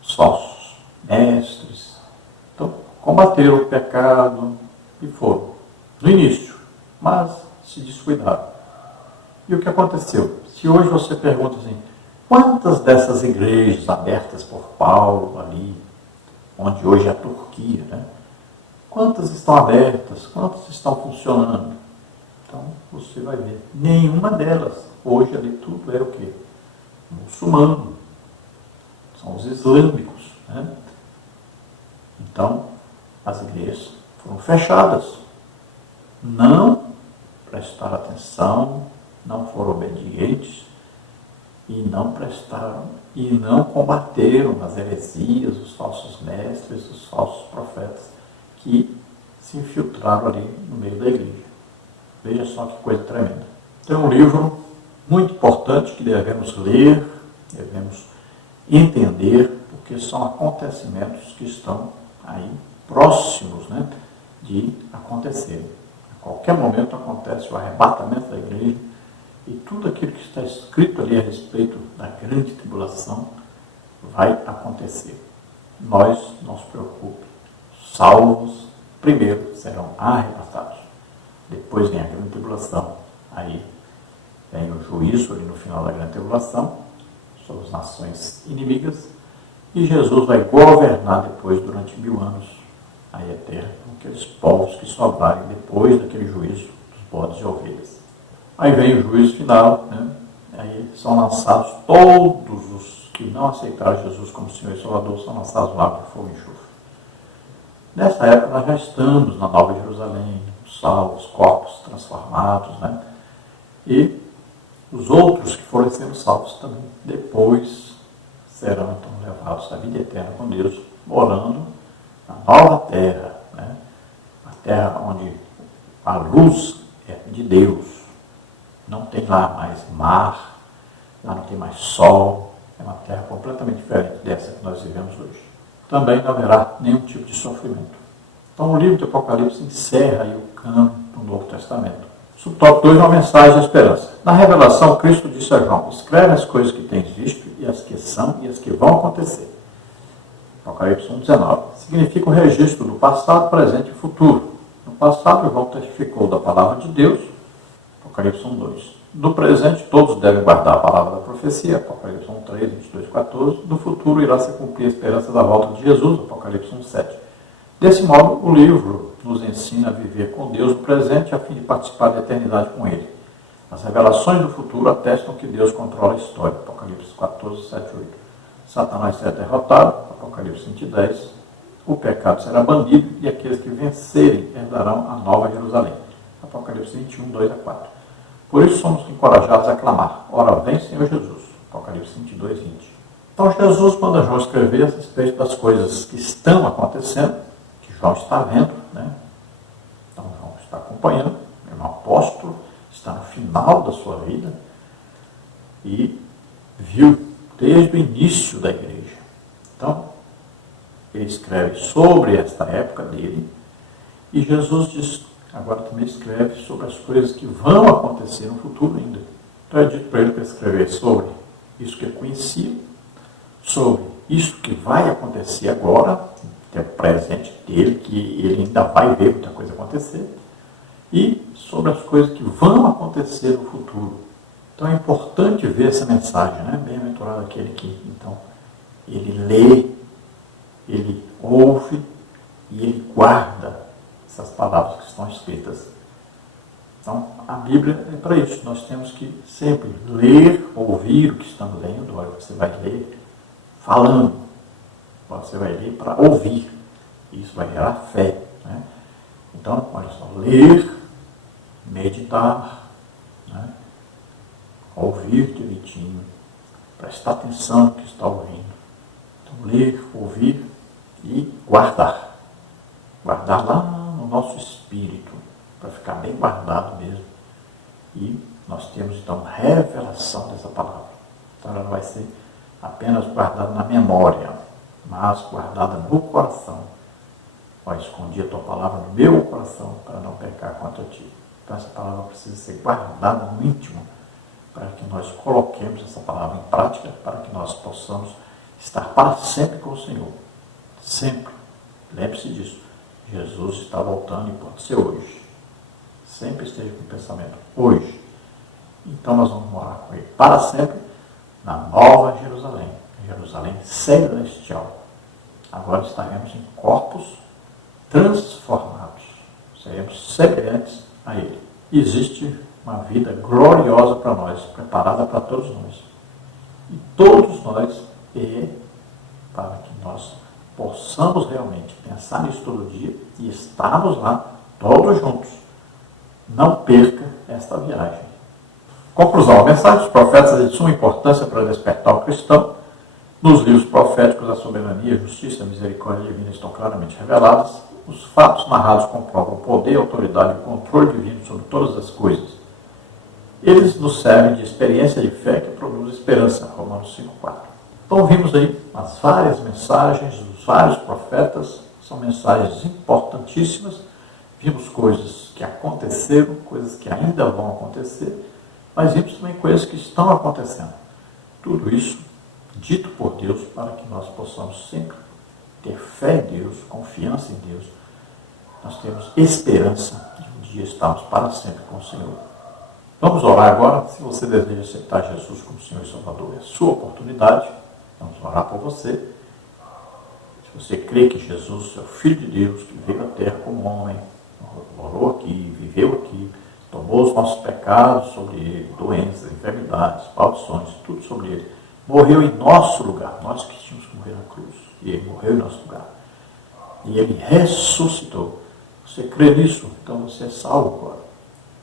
Os falsos mestres. Então, combateram o pecado e foram. No início, mas se descuidaram. E o que aconteceu? Se hoje você pergunta assim, quantas dessas igrejas abertas por Paulo ali, onde hoje é a Turquia, né? Quantas estão abertas? Quantas estão funcionando? Então, você vai ver. Nenhuma delas. Hoje ali tudo é o quê? Muçulmano. São os islâmicos, né? Então, as igrejas foram fechadas. Não prestaram atenção, não foram obedientes e não prestaram e não combateram as heresias, os falsos mestres, os falsos profetas que se infiltraram ali no meio da igreja. Veja só que coisa tremenda. Tem um livro muito importante que devemos ler, devemos entender, porque são acontecimentos que estão aí próximos, né, de acontecerem. A qualquer momento acontece o arrebatamento da igreja e tudo aquilo que está escrito ali a respeito da grande tribulação vai acontecer. Nós não se preocupe. Salvos primeiro serão arrebatados. Depois vem a grande tribulação. Aí vem o juízo ali no final da grande tribulação sobre as nações inimigas. E Jesus vai governar depois durante 1000 anos aí a terra, com aqueles povos que sobrarem depois daquele juízo dos bodes e ovelhas. Aí vem o juízo final, né? Aí são lançados todos os que não aceitaram Jesus como Senhor e Salvador, são lançados lá para o fogo e enxofre. Nessa época nós já estamos na Nova Jerusalém, salvos, corpos transformados, né? E os outros que forem sendo salvos também depois serão então levados à vida eterna com Deus, morando na nova terra, né? A terra onde a luz é de Deus. Não tem lá mais mar, lá não tem mais sol, é uma terra completamente diferente dessa que nós vivemos hoje. Também não haverá nenhum tipo de sofrimento. Então o livro do Apocalipse encerra aí o cano do Novo Testamento. Subtópico 2, uma mensagem de esperança. Na revelação, Cristo disse a João, escreve as coisas que tens visto, e as que são, e as que vão acontecer. Apocalipse 1,19. Significa um registro do passado, presente e futuro. No passado, João testificou da palavra de Deus, Apocalipse 1,2. Do presente, todos devem guardar a palavra da profecia, Apocalipse 1,3, 22, 14. Do futuro, irá se cumprir a esperança da volta de Jesus, Apocalipse 1,7. Desse modo, o livro nos ensina a viver com Deus no presente a fim de participar da eternidade com Ele. As revelações do futuro atestam que Deus controla a história, Apocalipse 14, 7, 8. Satanás será derrotado, Apocalipse 20, 10. O pecado será banido e aqueles que vencerem herdarão a nova Jerusalém, Apocalipse 21, 2 a 4. Por isso somos encorajados a clamar, ora vem Senhor Jesus, Apocalipse 22, 20. Então Jesus manda João escrever a respeito das coisas que estão acontecendo, que João está vendo, né? Então João está acompanhando, é um apóstolo, está no final da sua vida e viu desde o início da igreja. Então, ele escreve sobre esta época dele e Jesus diz, agora também escreve sobre as coisas que vão acontecer no futuro ainda. Então é dito para ele para escrever sobre isso que ele conhecia, sobre isso que vai acontecer agora, que é o presente dele, que ele ainda vai ver muita coisa acontecer, e sobre as coisas que vão acontecer no futuro. Então é importante ver essa mensagem, né? Bem-aventurado aquele que, então, ele lê, ele ouve e ele guarda essas palavras que estão escritas. Então, a Bíblia é para isso. Nós temos que sempre ler, ouvir o que estamos lendo. Olha, você vai ler falando. Você vai ler para ouvir. Isso vai gerar fé, né? Então, olha só, ler, meditar, né? Ouvir direitinho, prestar atenção no que está ouvindo. Então, ler, ouvir e guardar. Guardar lá no nosso espírito, para ficar bem guardado mesmo. E nós temos, então, revelação dessa palavra. Então, ela não vai ser apenas guardada na memória, mas guardada no coração. Ó, escondi a tua palavra no meu coração, para não pecar contra ti. Então, essa palavra precisa ser guardada no íntimo, para que nós coloquemos essa palavra em prática, para que nós possamos estar para sempre com o Senhor. Sempre. Lembre-se disso. Jesus está voltando e pode ser hoje. Sempre esteja com o pensamento. Hoje. Então nós vamos morar com Ele para sempre na Nova Jerusalém. Jerusalém celestial. Agora estaremos em corpos transformados. Seremos semelhantes a Ele. Existe uma vida gloriosa para nós, preparada para todos nós. E todos nós, para que nós possamos realmente pensar nisso todo dia e estarmos lá todos juntos. Não perca esta viagem. Conclusão. A mensagem dos profetas é de suma importância para despertar o cristão. Nos livros proféticos, a soberania, a justiça e a misericórdia divina estão claramente reveladas. Os fatos narrados comprovam o poder, a autoridade e o controle divino sobre todas as coisas. Eles nos servem de experiência de fé que produz esperança. Romanos 5,4. Então vimos aí as várias mensagens dos vários profetas. São mensagens importantíssimas. Vimos coisas que aconteceram, coisas que ainda vão acontecer, mas vimos também coisas que estão acontecendo. Tudo isso dito por Deus para que nós possamos sempre ter fé em Deus, confiança em Deus. Nós temos esperança de um dia estarmos para sempre com o Senhor. Vamos orar agora. Se você deseja aceitar Jesus como Senhor e Salvador, é a sua oportunidade. Vamos orar por você. Se você crê que Jesus é o Filho de Deus, que veio à terra como homem, morou aqui, viveu aqui, tomou os nossos pecados sobre ele, doenças, enfermidades, maldições, tudo sobre ele. Morreu em nosso lugar, nós que tínhamos que morrer na cruz. E ele morreu em nosso lugar. E ele ressuscitou. Você crê nisso? Então você é salvo agora.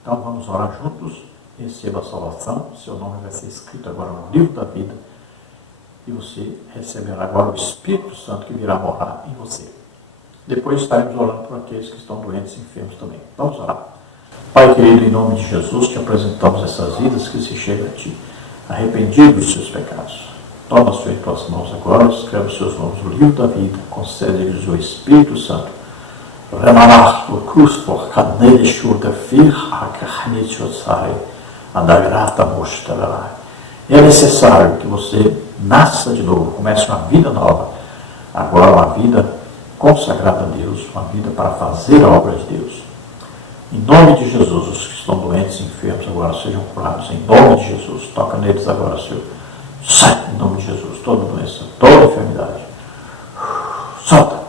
Então vamos orar juntos. Receba a salvação. Seu nome vai ser escrito agora no livro da vida. E você receberá agora o Espírito Santo que virá morar em você. Depois estaremos orando por aqueles que estão doentes e enfermos também. Vamos orar. Pai querido, em nome de Jesus, te apresentamos essas vidas que se chegam a ti, arrependidos dos seus pecados. Toma as tuas mãos agora, escreve os seus nomes no livro da vida, concede-lhes o Espírito Santo. Remanach o cruz por canele shurda fir a carnitiosai, adagrata mostrará. É necessário que você nasça de novo, comece uma vida nova. Agora uma vida consagrada a Deus, uma vida para fazer a obra de Deus. Em nome de Jesus, os que estão doentes e enfermos agora sejam curados. Em nome de Jesus, toca neles agora, Senhor. Sai, em nome de Jesus, toda doença, toda enfermidade. Solta.